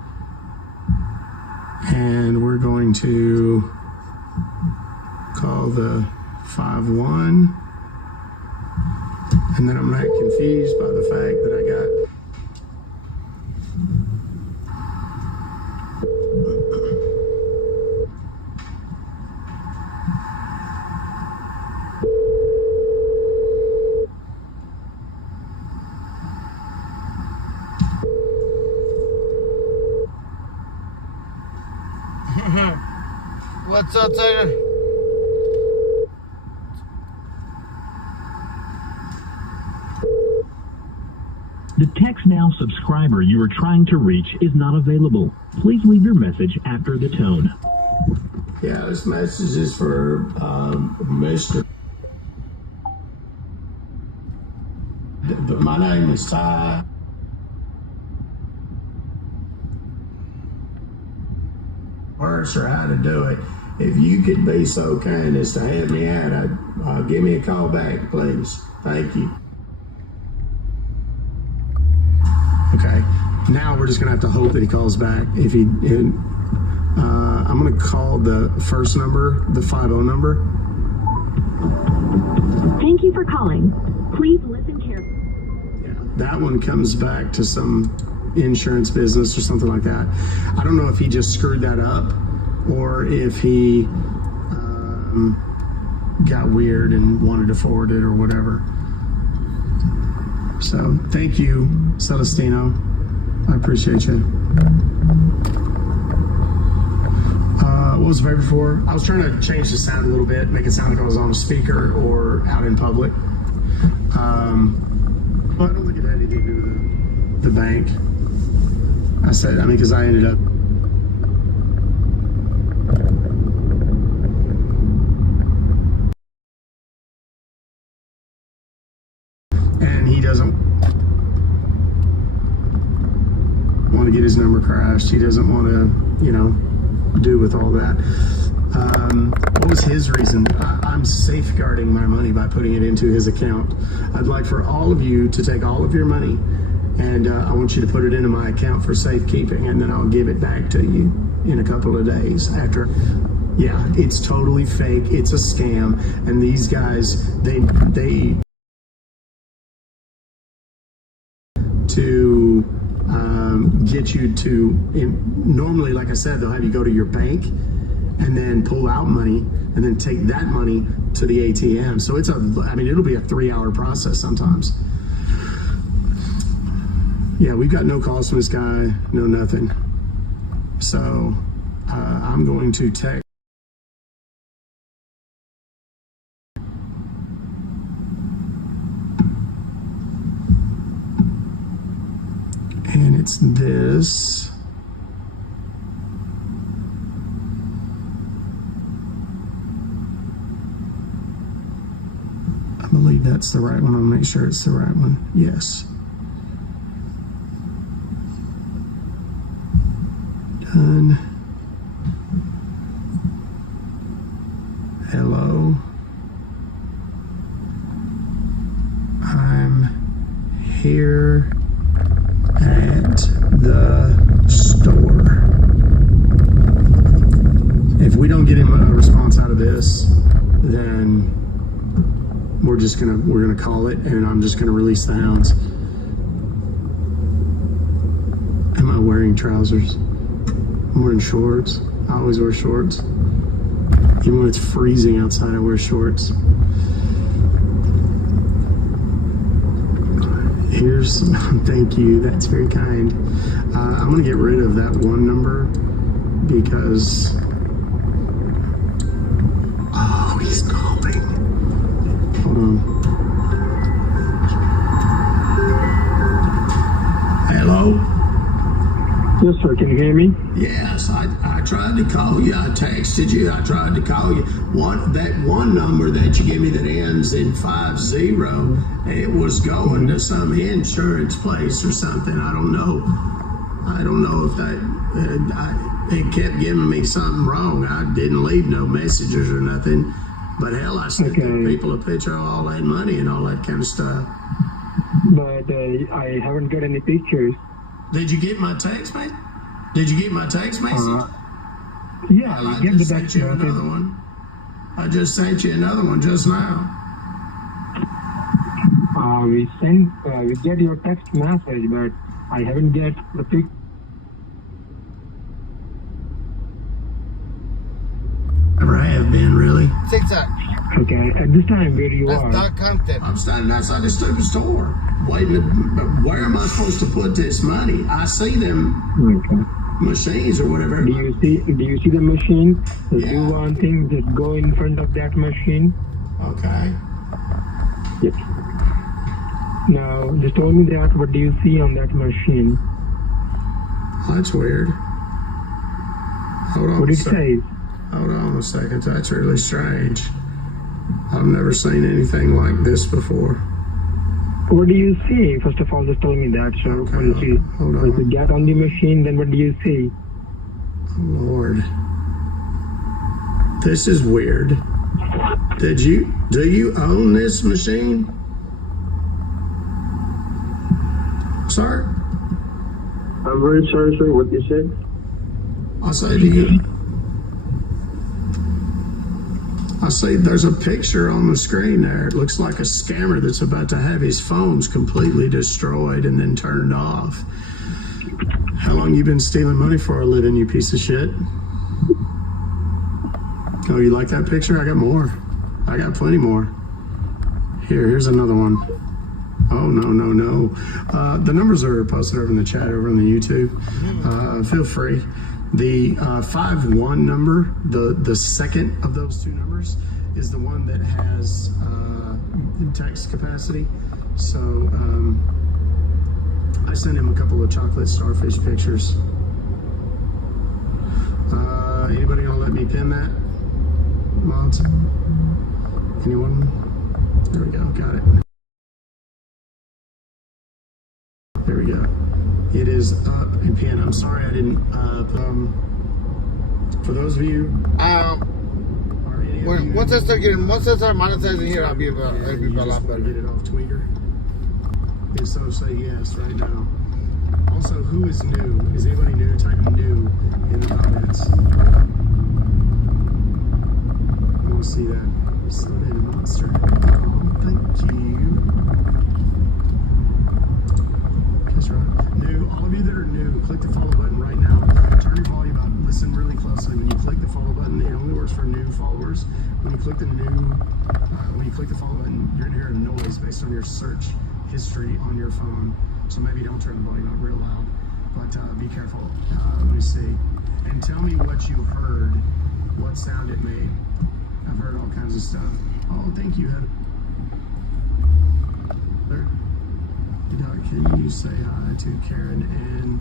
And we're going to call the 5-1. And then I'm not confused by the fact that I got What's up, Tiger? The Text Now subscriber you are trying to reach is not available. Please leave your message after the tone. Yeah, this message is for Mr. But my name is Ty. Worse or how to do it. If you could be so kind as to hand me out, give me a call back, please. Thank you. Okay, now we're just gonna have to hope that he calls back. If he, I'm gonna call the first number, the 50 number. Thank you for calling. Please listen carefully. Yeah, that one comes back to some insurance business or something like that. I don't know if he just screwed that up or if he got weird and wanted to forward it or whatever. So thank you, Celestino. I appreciate you. What was the paper for? I was trying to change the sound a little bit, make it sound like I was on a speaker or out in public. But I don't think it had anything to do with the bank. Because I ended up. And he doesn't want to get his number crashed. He doesn't want to, do with all that. What was his reason? I'm safeguarding my money by putting it into his account. I'd like for all of you to take all of your money and I want you to put it into my account for safekeeping, and then I'll give it back to you in a couple of days after. Yeah, it's totally fake. It's a scam. And these guys, they to get you to, normally, like I said, they'll have you go to your bank and then pull out money and then take that money to the ATM. So it'll be a 3-hour process sometimes. Yeah, we've got no calls from this guy, no nothing. So I'm going to text. And it's this. I believe that's the right one. I'll make sure it's the right one. Yes. Done. Hello. I'm here at the store. If we don't get him a response out of this, then we're gonna call it, and I'm just gonna release the hounds. Am I wearing trousers? I'm wearing shorts. I always wear shorts. Even when it's freezing outside, I wear shorts. Thank you, that's very kind. I'm gonna get rid of that one number because, oh, he's calling. Hold on. Hello? Yes, sir, can you hear me? Yes, I tried to call you. I texted you. I tried to call you. That one number that you give me that ends in 50, it was going to some insurance place or something. I don't know if that. It kept giving me something wrong. I didn't leave no messages or nothing. But hell, I sent people a picture of all that money and all that kind of stuff. But I haven't got any pictures. Did you get my text, mate? Did you get my text message? Yeah, Well, I get the just sent text you message. another one. I just sent you another one just now. We get your text message, but I haven't get the picture. Never have been, really. TikTok. Okay, at this time, where you are? That's Compton. I'm standing outside the stupid store, waiting to, where am I supposed to put this money? I see them machines or whatever. Do you see the machine? Do one thing, just go in front of that machine. Okay. Yes. Now, just tell me that, what do you see on that machine? That's weird. Hold on What a did it say? Hold on a second. That's really strange. I've never seen anything like this before. What do you see? First of all, just tell me that, sir. Once you get on the machine, then what do you see? Oh, Lord. This is weird. Do you own this machine? Sir? I'm very sorry, sir. What you said? I say to you, I see there's a picture on the screen there. It looks like a scammer that's about to have his phones completely destroyed and then turned off. How long you been stealing money for a living, you piece of shit? Oh, you like that picture? I got more. I got plenty more. Here's another one. Oh, no. The numbers are posted over in the chat over on the YouTube. Feel free. The 51 number, the second of those two numbers, is the one that has text capacity. So I sent him a couple of chocolate starfish pictures. Anybody gonna let me pin that? Mods? Anyone? There we go, got it. There we go. It is up and pinned. I'm sorry I didn't for those of you once I start monetizing here, it'll be a lot better. Get it off Tweeter. If so, say yes right now. Also, who is new? Is anybody new? Type new in the comments. I want to see that. Slow down, monster. Oh, thank you. That's right. New, all of you that are new, click the follow button right now. Turn turn your volume up. Listen really closely. When you click the follow button, it only works for new followers. When you click the follow button, you're gonna hear a noise based on your search history on your phone. So maybe don't turn the volume up real loud, but be careful. Let me see. And tell me what you heard, what sound it made. I've heard all kinds of stuff. Oh, thank you, Heather. Can you say hi to Karen and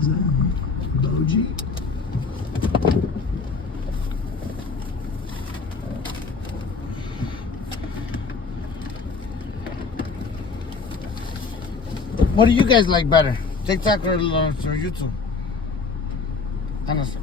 is that Boji? What do you guys like better, TikTok or YouTube? Honestly.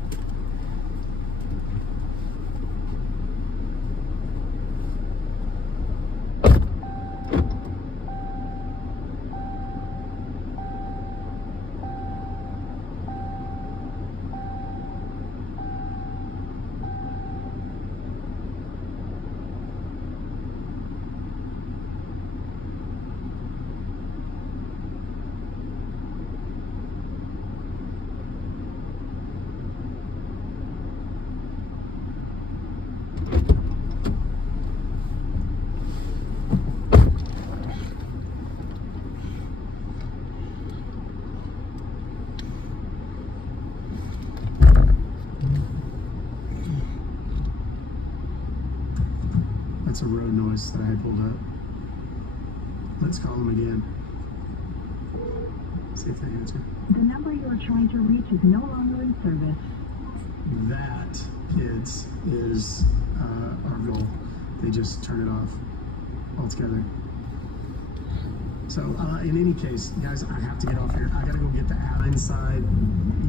That's a road noise that I had pulled up. Let's call them again. See if they answer. The number you are trying to reach is no longer in service. That, kids, is our goal. They just turn it off altogether. So, in any case, guys, I have to get off here. I gotta go get the app inside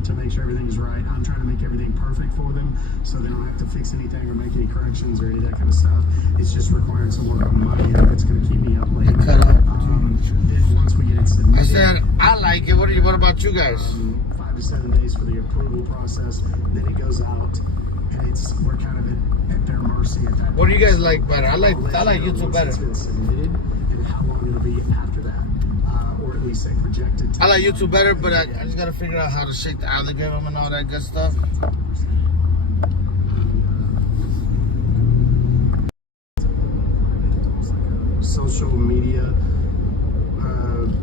to make sure everything's right. I'm trying to make everything perfect for them so they don't have to fix anything or make any corrections or any of that kind of stuff. It's just requiring some work on my end. It's gonna keep me up late. Then once we get it submitted, I said, I like it. What about you guys? 5 to 7 days for the approval process. Then it goes out, and we're kind of at their mercy at that point. What do you guys like better? I like YouTube better. It's been submitted and how long it'll be after that, or at least say projected. I like YouTube better, but I just gotta figure out how to shake the algorithm and all that good stuff. Social media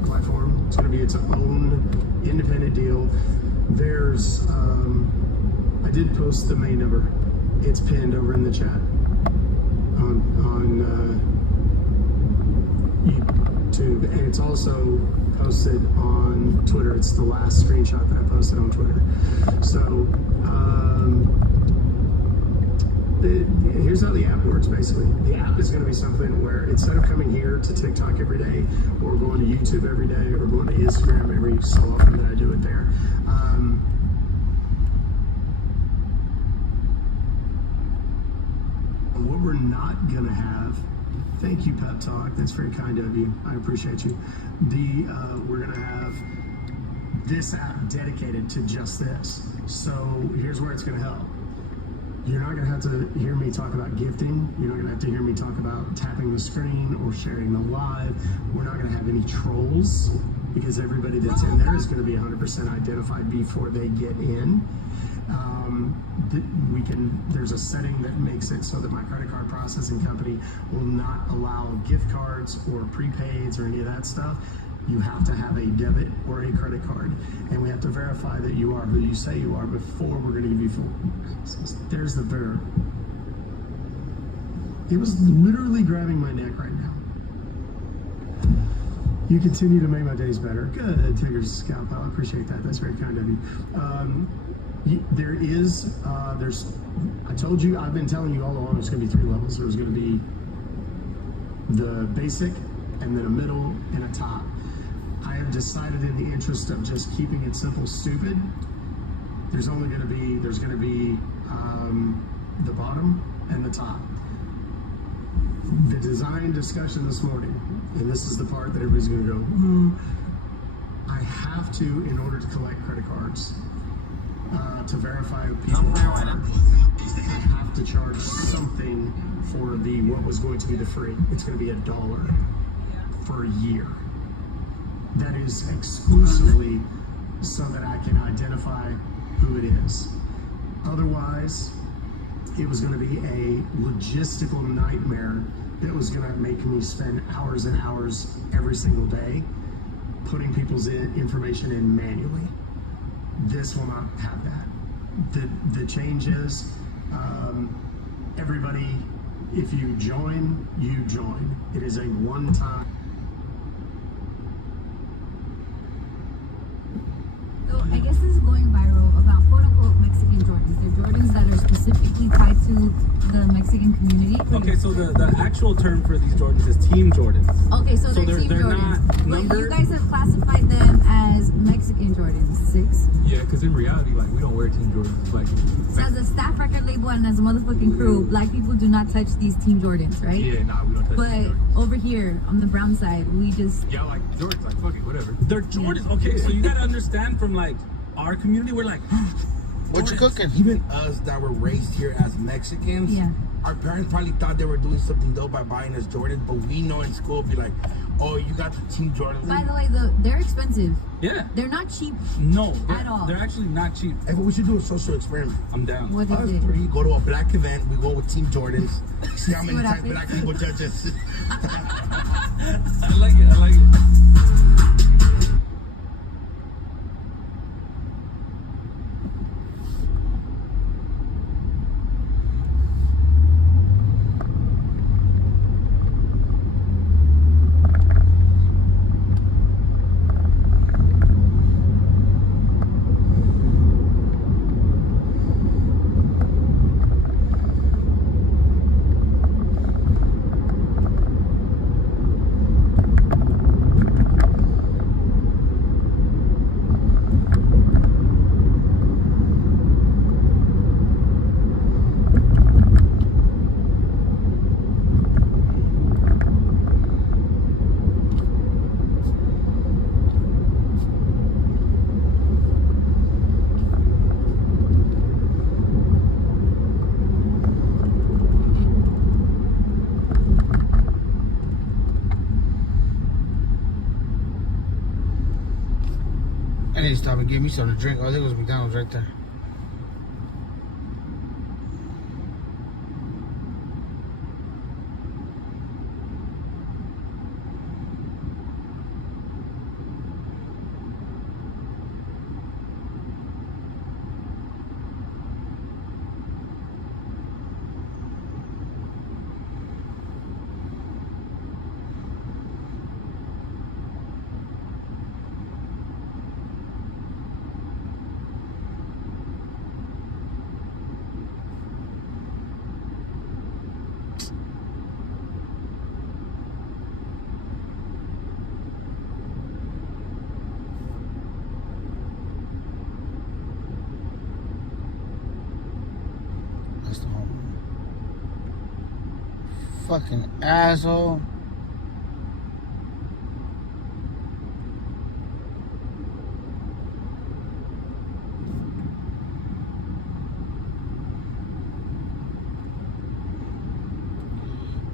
platform. It's going to be its own independent deal. There's, I did post the main number. It's pinned over in the chat on YouTube, and it's also posted on Twitter. It's the last screenshot that I posted on Twitter. So, here's how the app works, basically. The app is going to be something where instead of coming here to TikTok every day, or going to YouTube every day, or going to Instagram every so often that I do it there, what we're not going to have, thank you, Pep Talk, that's very kind of you, I appreciate you. We're going to have this app dedicated to just this. So here's where it's going to help. You're not going to have to hear me talk about gifting. You're not going to have to hear me talk about tapping the screen or sharing the live. We're not going to have any trolls because everybody that's in there is going to be 100% identified before they get in. There's a setting that makes it so that my credit card processing company will not allow gift cards or prepaids or any of that stuff. You have to have a debit or a credit card, and we have to verify that you are who you say you are before we're going to give you full. So there's the ver. It was literally grabbing my neck right now. You continue to make my days better. Good, Tigger's scalp. I appreciate that. That's very kind of you. I told you, I've been telling you all along, it's going to be 3 levels. There's going to be the basic, and then a middle, and a top. I have decided, in the interest of just keeping it simple, stupid, there's going to be the bottom and the top. The design discussion this morning, and this is the part that everybody's going to go, I have to, in order to collect credit cards, to verify who people are, I have to charge something for what was going to be the free. It's going to be $1 for a year. That is exclusively so that I can identify who it is. Otherwise, it was going to be a logistical nightmare that was going to make me spend hours and hours every single day putting people's information in manually. This will not have that. The change is everybody, if you join, you join. It is a one-time. So I guess this is going viral about quote-unquote Mexican Jordans. They're Jordans that are specifically tied to the Mexican community. Okay, so the actual term for these Jordans is Team Jordans. Okay, so they're Team Jordans. Not but numbered. you guys have classified them as Mexican Jordans 6. Yeah, because in reality, like, we don't wear Team Jordans. Like, So as a staff record label and as a motherfucking crew, black people do not touch these Team Jordans, right? yeah, nah, we don't touch But Team over here on the brown side, we just Jordans. Yeah, like Jordans, like, fuck it, whatever. They're Jordans. Okay, so you gotta understand from, like, our community, we're like, what you cooking? Even us that were raised here as Mexicans, yeah. Our parents probably thought they were doing something dope by buying us Jordans, but we know in school, be like, oh, you got the Team Jordans. By the way, they're expensive. Yeah. They're not cheap. No, at all. They're actually not cheap. Hey, but we should do a social experiment. I'm down. What is Us it? three go to a black event, we go with Team Jordans, see how many what times happens. black people judge us. I like it, I like it. I need to stop and get me something to drink. Oh, I think it was McDonald's right there. That's the home. Fucking asshole.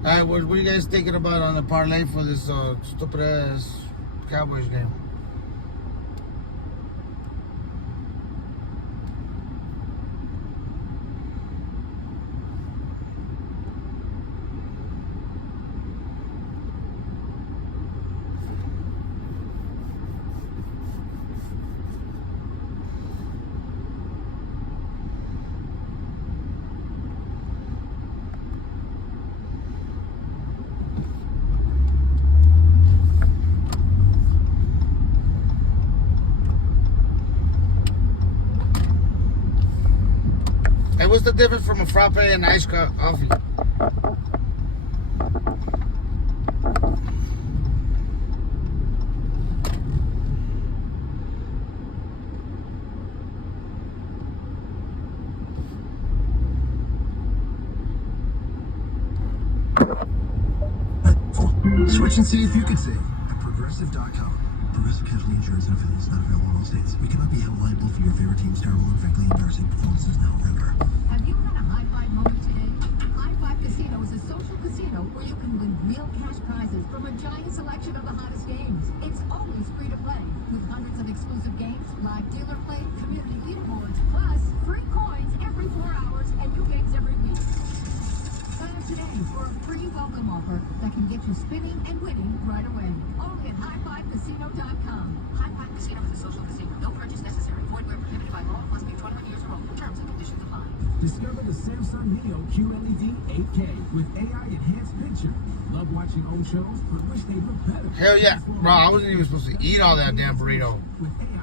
Alright, what are you guys thinking about on the parlay for this stupid ass Cowboys game? Hey, what's the difference from a frappe and iced coffee? Switch and see if you can save at Progressive.com. Progressive Casualty Insurance and affiliates not available in all states. We cannot be held liable for your favorite team's terrible and frankly embarrassing performances now or ever. Have you had a high-five moment today? High-Five Casino is a social casino where you can win real cash prizes from a giant selection of the hottest games. It's always free to play, with hundreds of exclusive games live dealer play, community leaderboards, plus free coins every 4 hours and new games every week. Sign up today for a free welcome offer that can get you spinning and winning right away. Only at high5casino.com. High Five Casino is a social casino. No purchase necessary. Void where prohibited by law. Must be 21 years or older. Terms and conditions apply. Discover the Samsung Neo QLED 8K with AI enhanced picture. Love watching old shows, but wish they looked better. Hell yeah. Bro, I wasn't even supposed to eat all that damn burrito.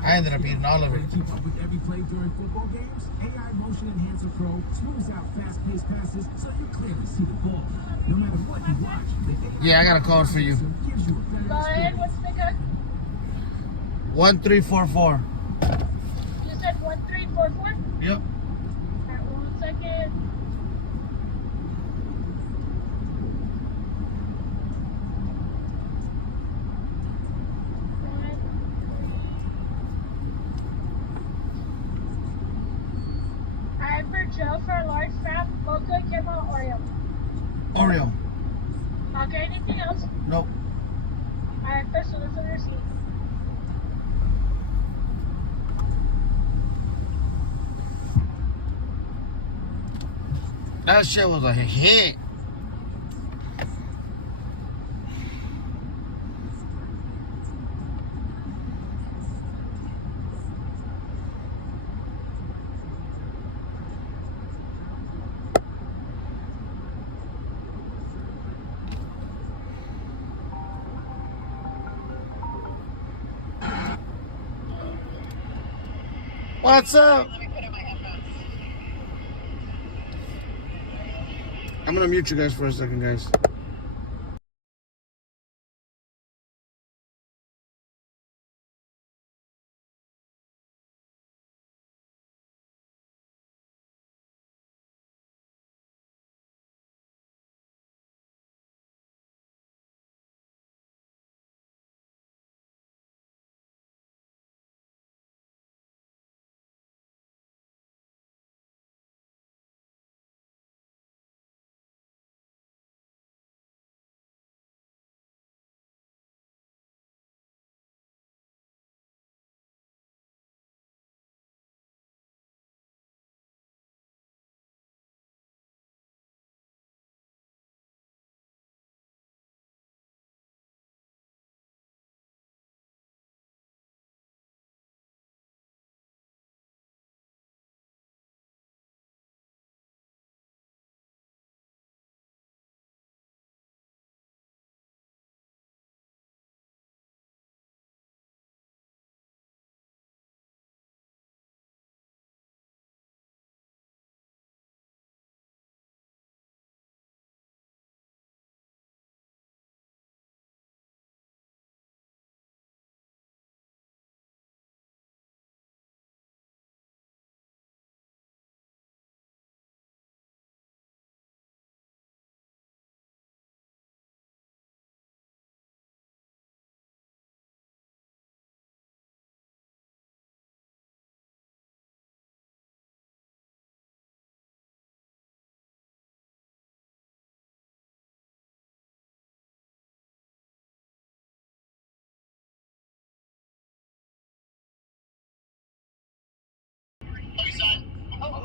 I ended up eating all of it. To keep up with every play during football games, AI Motion Enhancer Pro smooths out fast-paced passes so you clearly see the ball. No matter what you watch, the AI Yeah, I got a code for you. gives you a better Go ahead, experience. what's the good? 1344. You said 1344? Yep. Alright, 1 second. Alright, for Joe, for a large fat, mocha, caramel, Oreo. Oreo. Okay, anything else? Nope. Alright, first one is on your seat. That shit was a hit. What's up? I'm gonna mute you guys for a second, guys.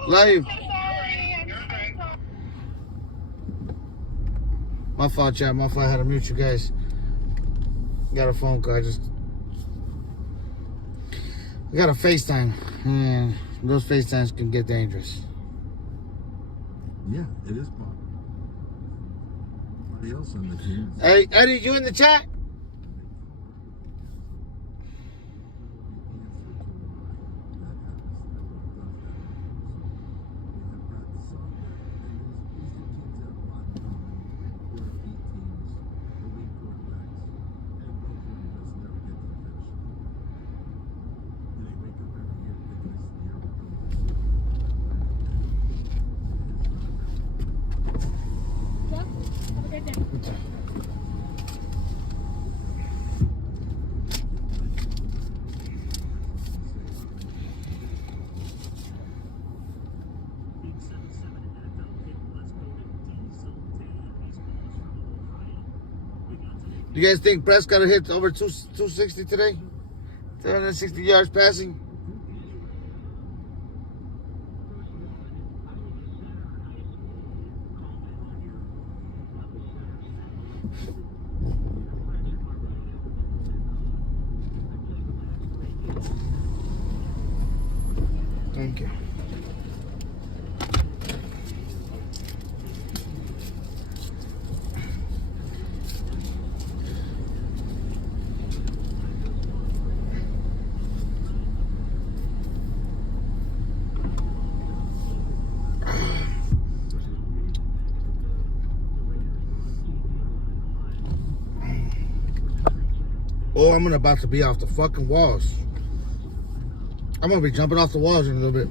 Live. My fault, chat. My fault. I had to mute you guys. Got a phone call. I got a FaceTime. And those FaceTimes can get dangerous. Yeah, it is Bob. Somebody else on the team. Hey, Eddie, you in the chat? Do you guys think Prescott hit over 260 today? 360 yards passing? Thank you. Oh, I'm about to be off the fucking walls. I'm gonna be jumping off the walls in a little bit.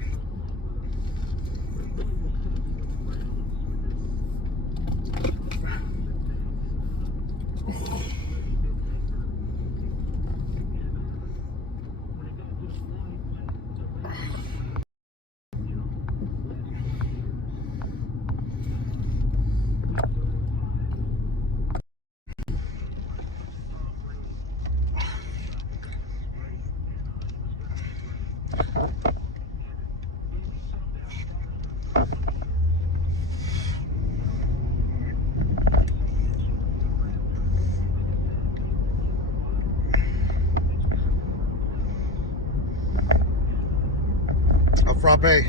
A frappe. An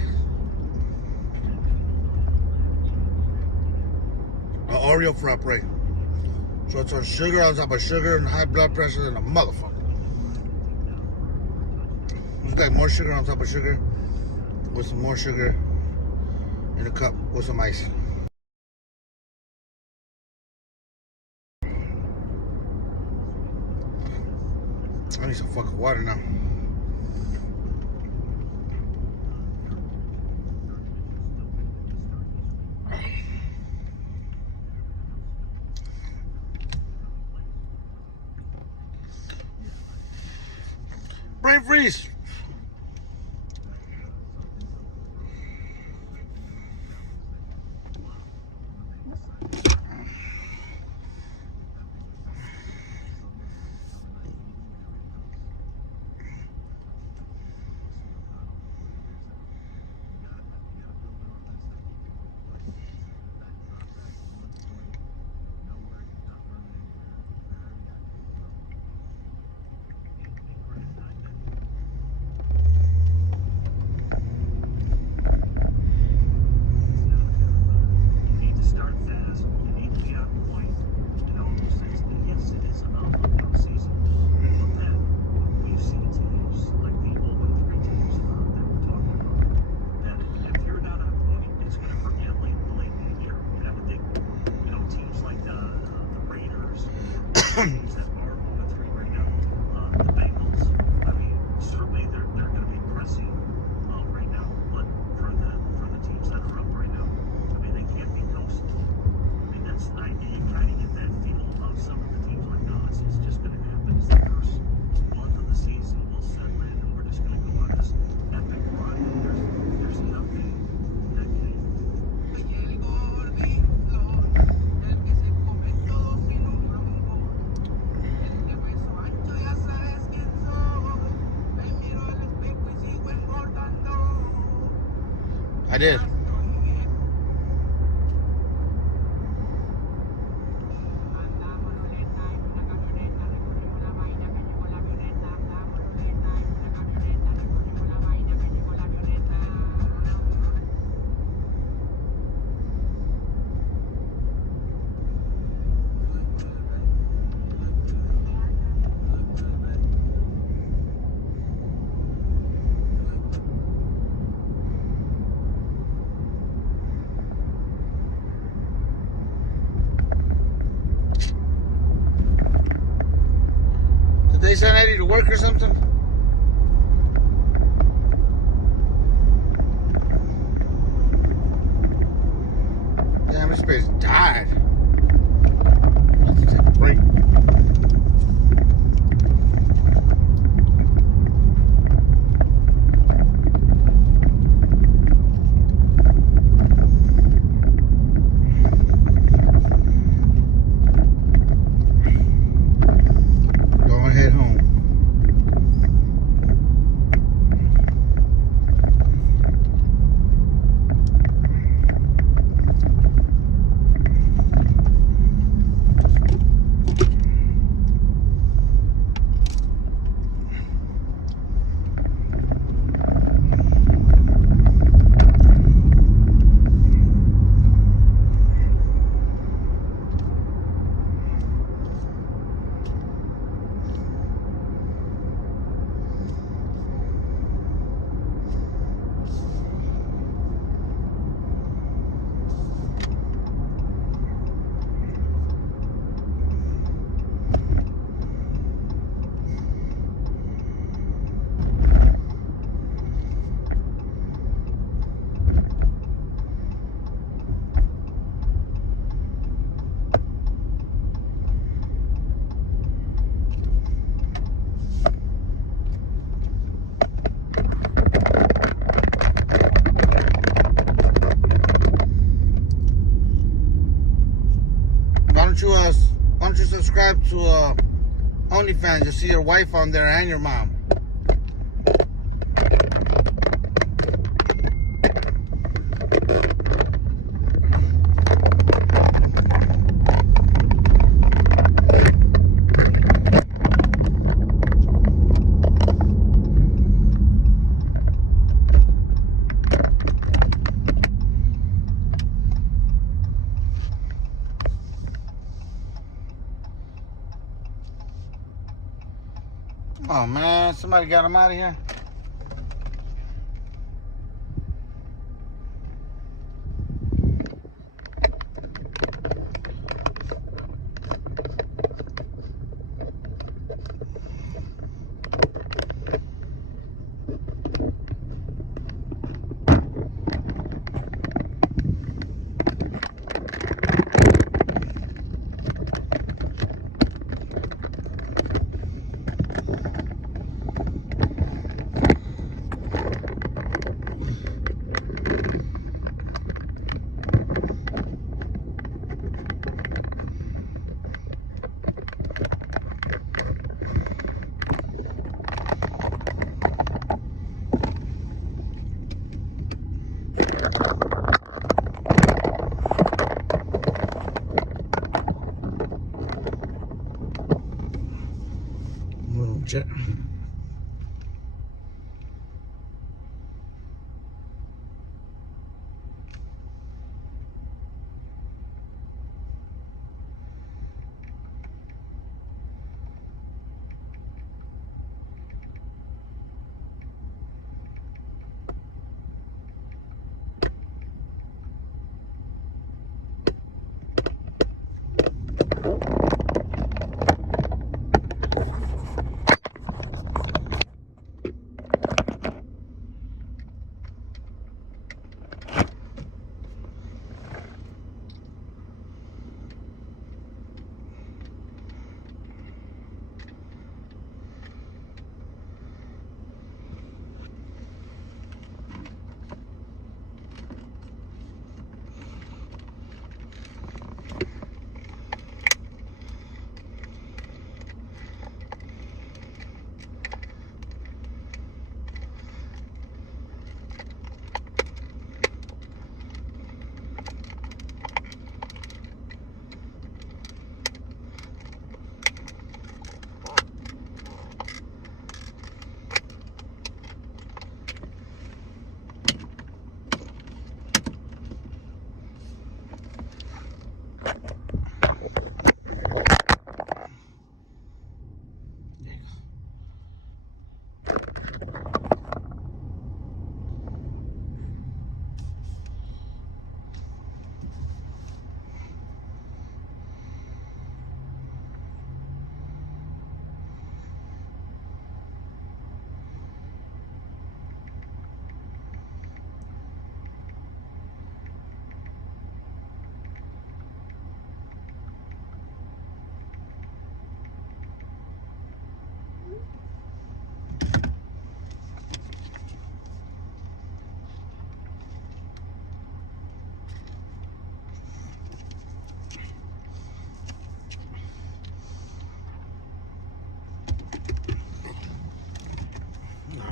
Oreo frappe. So it's on sugar on top of sugar and high blood pressure than a motherfucker. It's got more sugar on top of sugar with some more sugar in a cup with some ice. I need some fucking water now. Brain freeze. teams that are 0-3 right now. The Bengals, I mean, certainly they're going to be pressing right now, but for the teams that are up right now, I mean, they can't be coasting. I mean, you kind of get that feel of some of the teams like, no, it's just going to happen. It's the first month of the season. We'll settle in and we're just going to go on this epic run. There's nothing that can. I did. Did they send Eddie to work or something? Damn, this bitch died. Let's take a break. Go head home. to OnlyFans. You'll see your wife on there and your mom. Oh man, somebody got him out of here. Jet.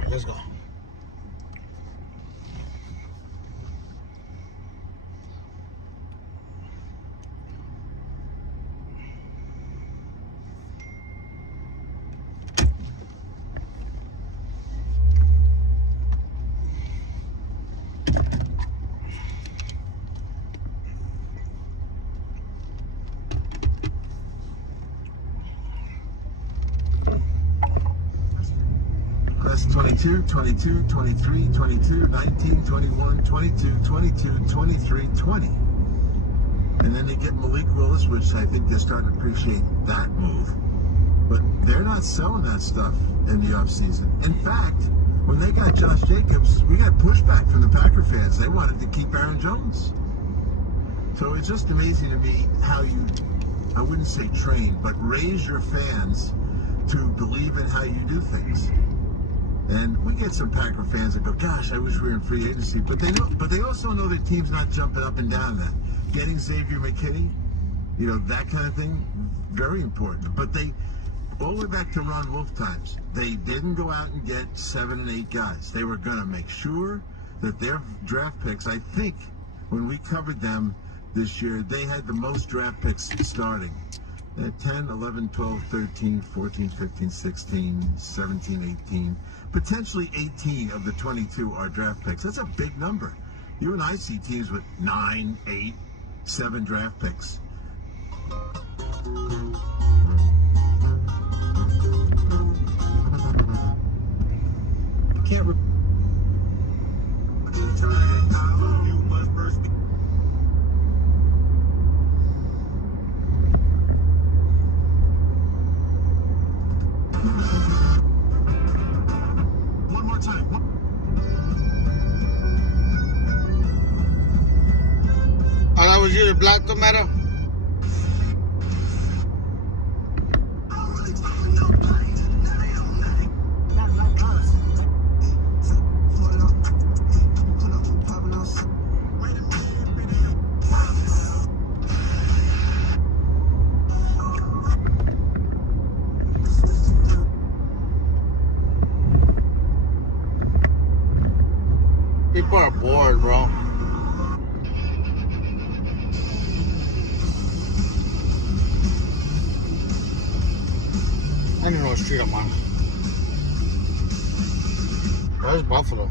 Let's go. That's 22, 22, 23, 22, 19, 21, 22, 22, 23, 20. And then they get Malik Willis, which I think they're starting to appreciate that move. But they're not selling that stuff in the offseason. In fact, when they got Josh Jacobs, we got pushback from the Packer fans. They wanted to keep Aaron Jones. So it's just amazing to me how you, I wouldn't say train, but raise your fans to believe in how you do things. And we get some Packer fans that go, gosh, I wish we were in free agency. But they know, but they also know their team's not jumping up and down that. Getting Xavier McKinney, You know, that kind of thing, very important. But they, all the way back to Ron Wolf times, they didn't go out and get 7 and 8 guys. They were going to make sure that their draft picks, I think, when we covered them this year, they had the most draft picks starting. 10, 11, 12, 13, 14, 15, 16, 17, 18. Potentially 18 of the 22 are draft picks. That's a big number. You and I see teams with 9, 8, 7 draft picks. Can't. One more time. Oh, that was you, the black tomato? People are bored, bro. I don't even know what street I'm on. Where's Buffalo?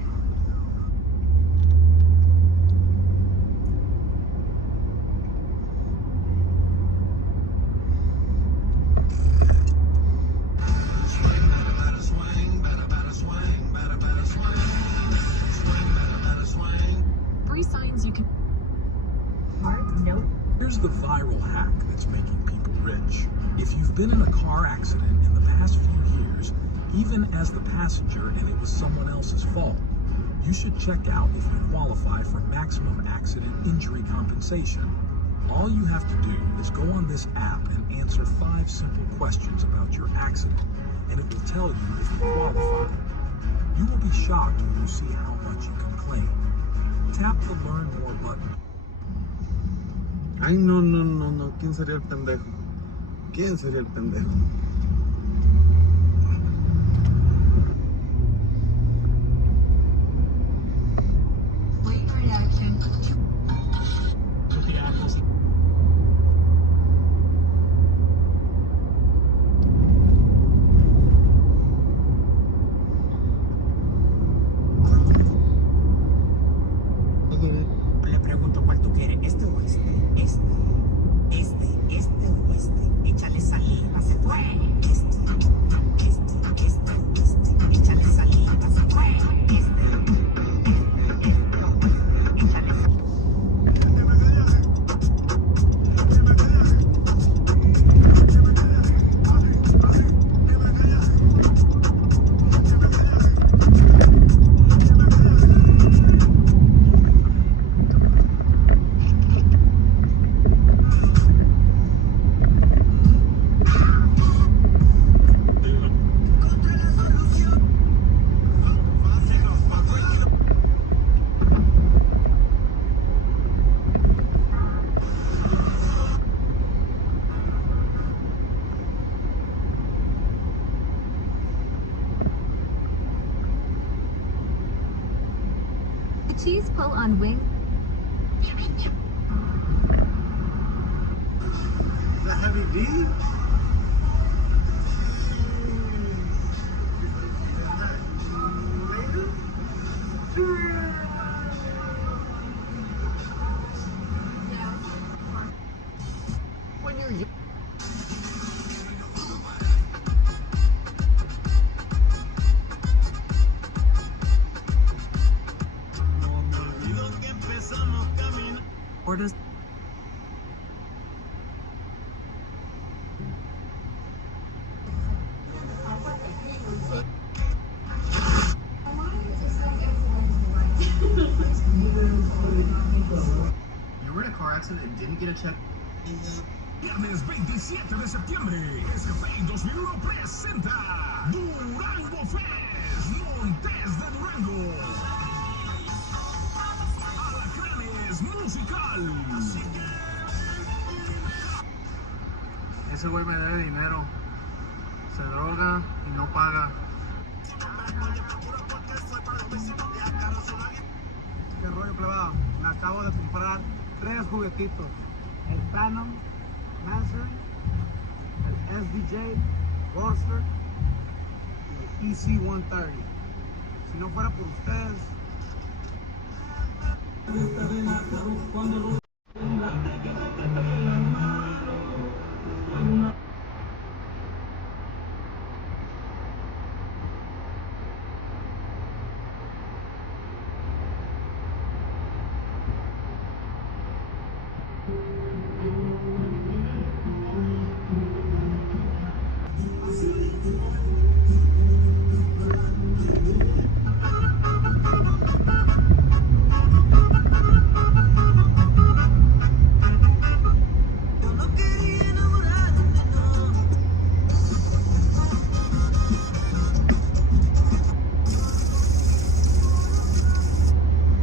Signs you can. Here's the viral hack that's making people rich. If you've been in a car accident in the past few years, even as the passenger and it was someone else's fault, you should check out if you qualify for maximum accident injury compensation. All you have to do is go on this app and answer 5 simple questions about your accident, and it will tell you if you qualify. You will be shocked when you see how much you can claim. Tap the Learn More button. Ay, no. ¿Quién sería el pendejo? ¿Quién sería el pendejo? Wait for reaction. Le pregunto cuál tú quieres, este o este, este o este, échale saliva, se fue, este o este, échale saliva, se fue, este o este, échale saliva. Cheese pull on wing. The heavy D? When you're or does You were in a car accident and didn't get a check. Viernes 27 de septiembre, SFA 2001 presenta Durango Fest, Montes de Durango. Alacranes Musical. Ese güey me debe dinero. Se droga y no paga. ¿Qué rollo, plebado? Me acabo de comprar 3 juguetitos. El Phantom, Lancer, el SDJ, Roadster y el EC130. Si no fuera por ustedes...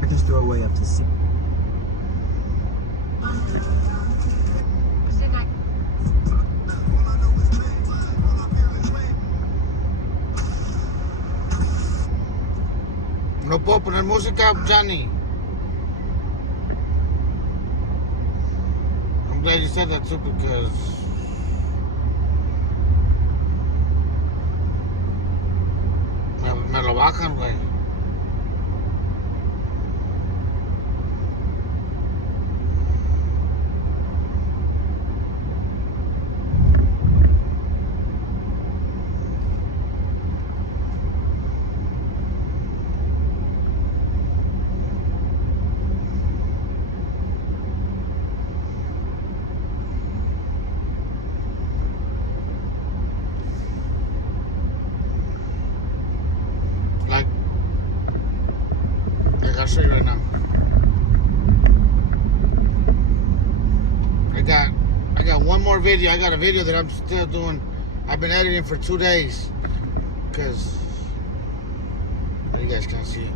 Just throw away up to 6. No puedo poner música, Johnny. I'm glad you said that too, because me lo bajan, güey. I'll show you right now. I got one more video. I got a video that I'm still doing. I've been editing for 2 days because you guys can't see it.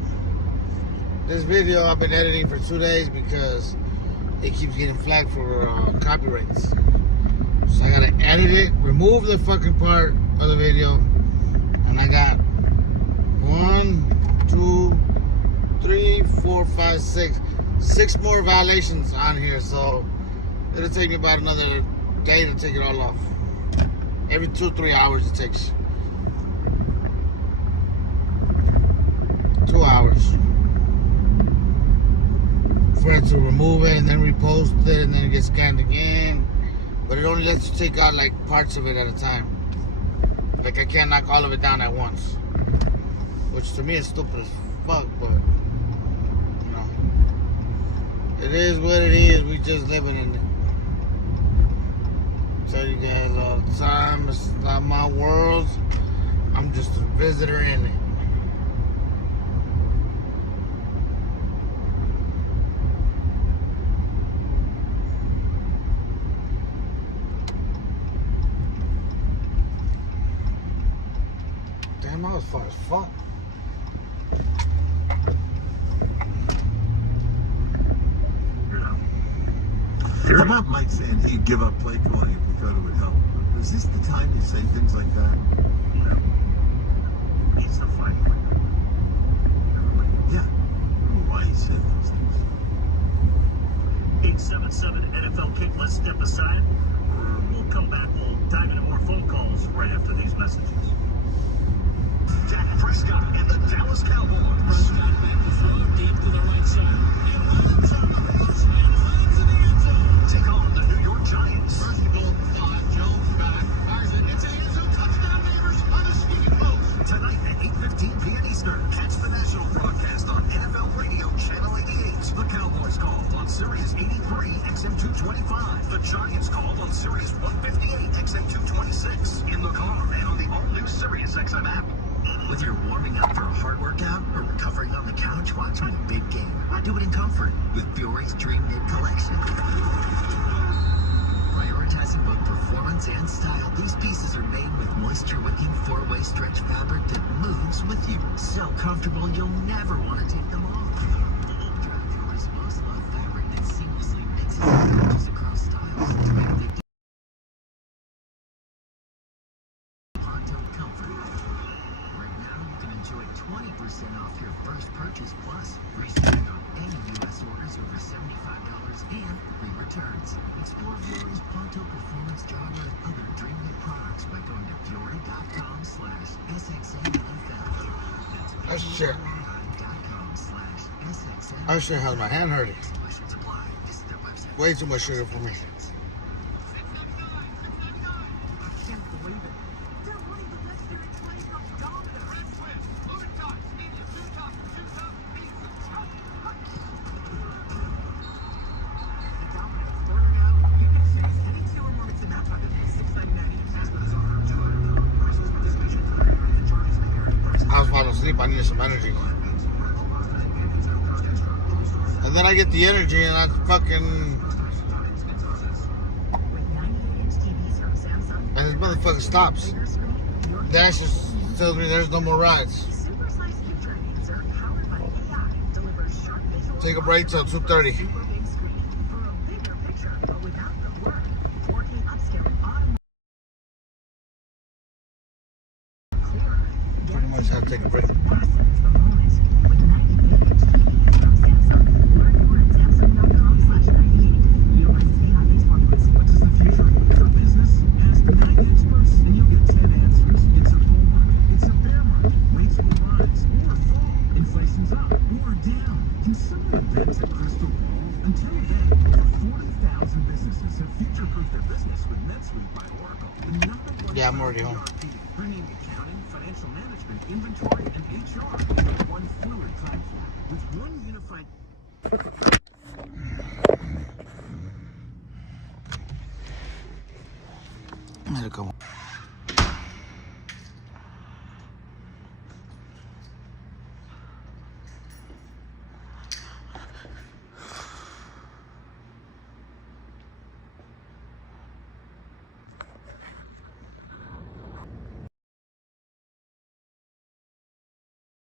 This video I've been editing for 2 days because it keeps getting flagged for copyrights. So I gotta edit it, remove the fucking part of the video, and I got 1, 2, 3, 4, 5, 6 more violations on here, so it'll take me about another day to take it all off. Every 2-3 hours it takes. 2 hours for it to remove it and then repost it and then it gets scanned again. But it only lets you take out like parts of it at a time. Like I can't knock all of it down at once, which to me is stupid as fuck, but it is what it is. We just living in it. I tell you guys all the time, it's not my world. I'm just a visitor in it. Damn, I was far as fuck. Come up, Mike saying he'd give up play calling if he thought it would help. Is this the time you say things like that? No. He's the fight. Yeah. I don't know why he said those things. 877 NFL kick. Let's step aside. We'll come back. We'll dive into more phone calls right after these messages. Dak Prescott and the Dallas Cowboys. Prescott back to throw deep to the right side. And lands on the reach and lands in the end zone. Take on the New York Giants. First and goal, 5. Jones back. Fires it into the end zone. Touchdown, neighbors on the swinging post. Tonight at 8:15 p.m. Eastern. Catch the national broadcast on NFL Radio Channel 88. The Cowboys called on Sirius 83 XM225. The Giants called on Sirius 158 XM226. In the car and on the all-new Sirius XM app. Whether you're warming up for a hard workout or recovering on the couch watching a big game, do it in comfort with Fiore's Dream Knit Collection. Prioritizing both performance and style, these pieces are made with moisture-wicking 4-way stretch fabric that moves with you. So comfortable you'll never want to take them off. Draft Fiore's most loved fabric that seamlessly mixes and matches across styles to make the enjoy 20% off your first purchase plus free shipping on any U.S. orders over $75 and free returns. Explore Fiori's Ponto Performance Jogger and other DreamNet products by going to Fiori.com/SXNFL. That shit. That shit has my hand hurting. Way too much sugar for me. I was falling asleep. I needed some energy. And then I get the energy and I fucking... And this motherfucker stops. Dash just tells me there's no more rides. Take a break till 2:30. Pretty much have to take a break. Until then, over 40,000 businesses have future-proofed their business with NetSuite by Oracle. The #1 Yeah, I'm already home. ERP, bringing accounting, financial management, inventory, and HR into one fluid platform with one unified. Mira cómo.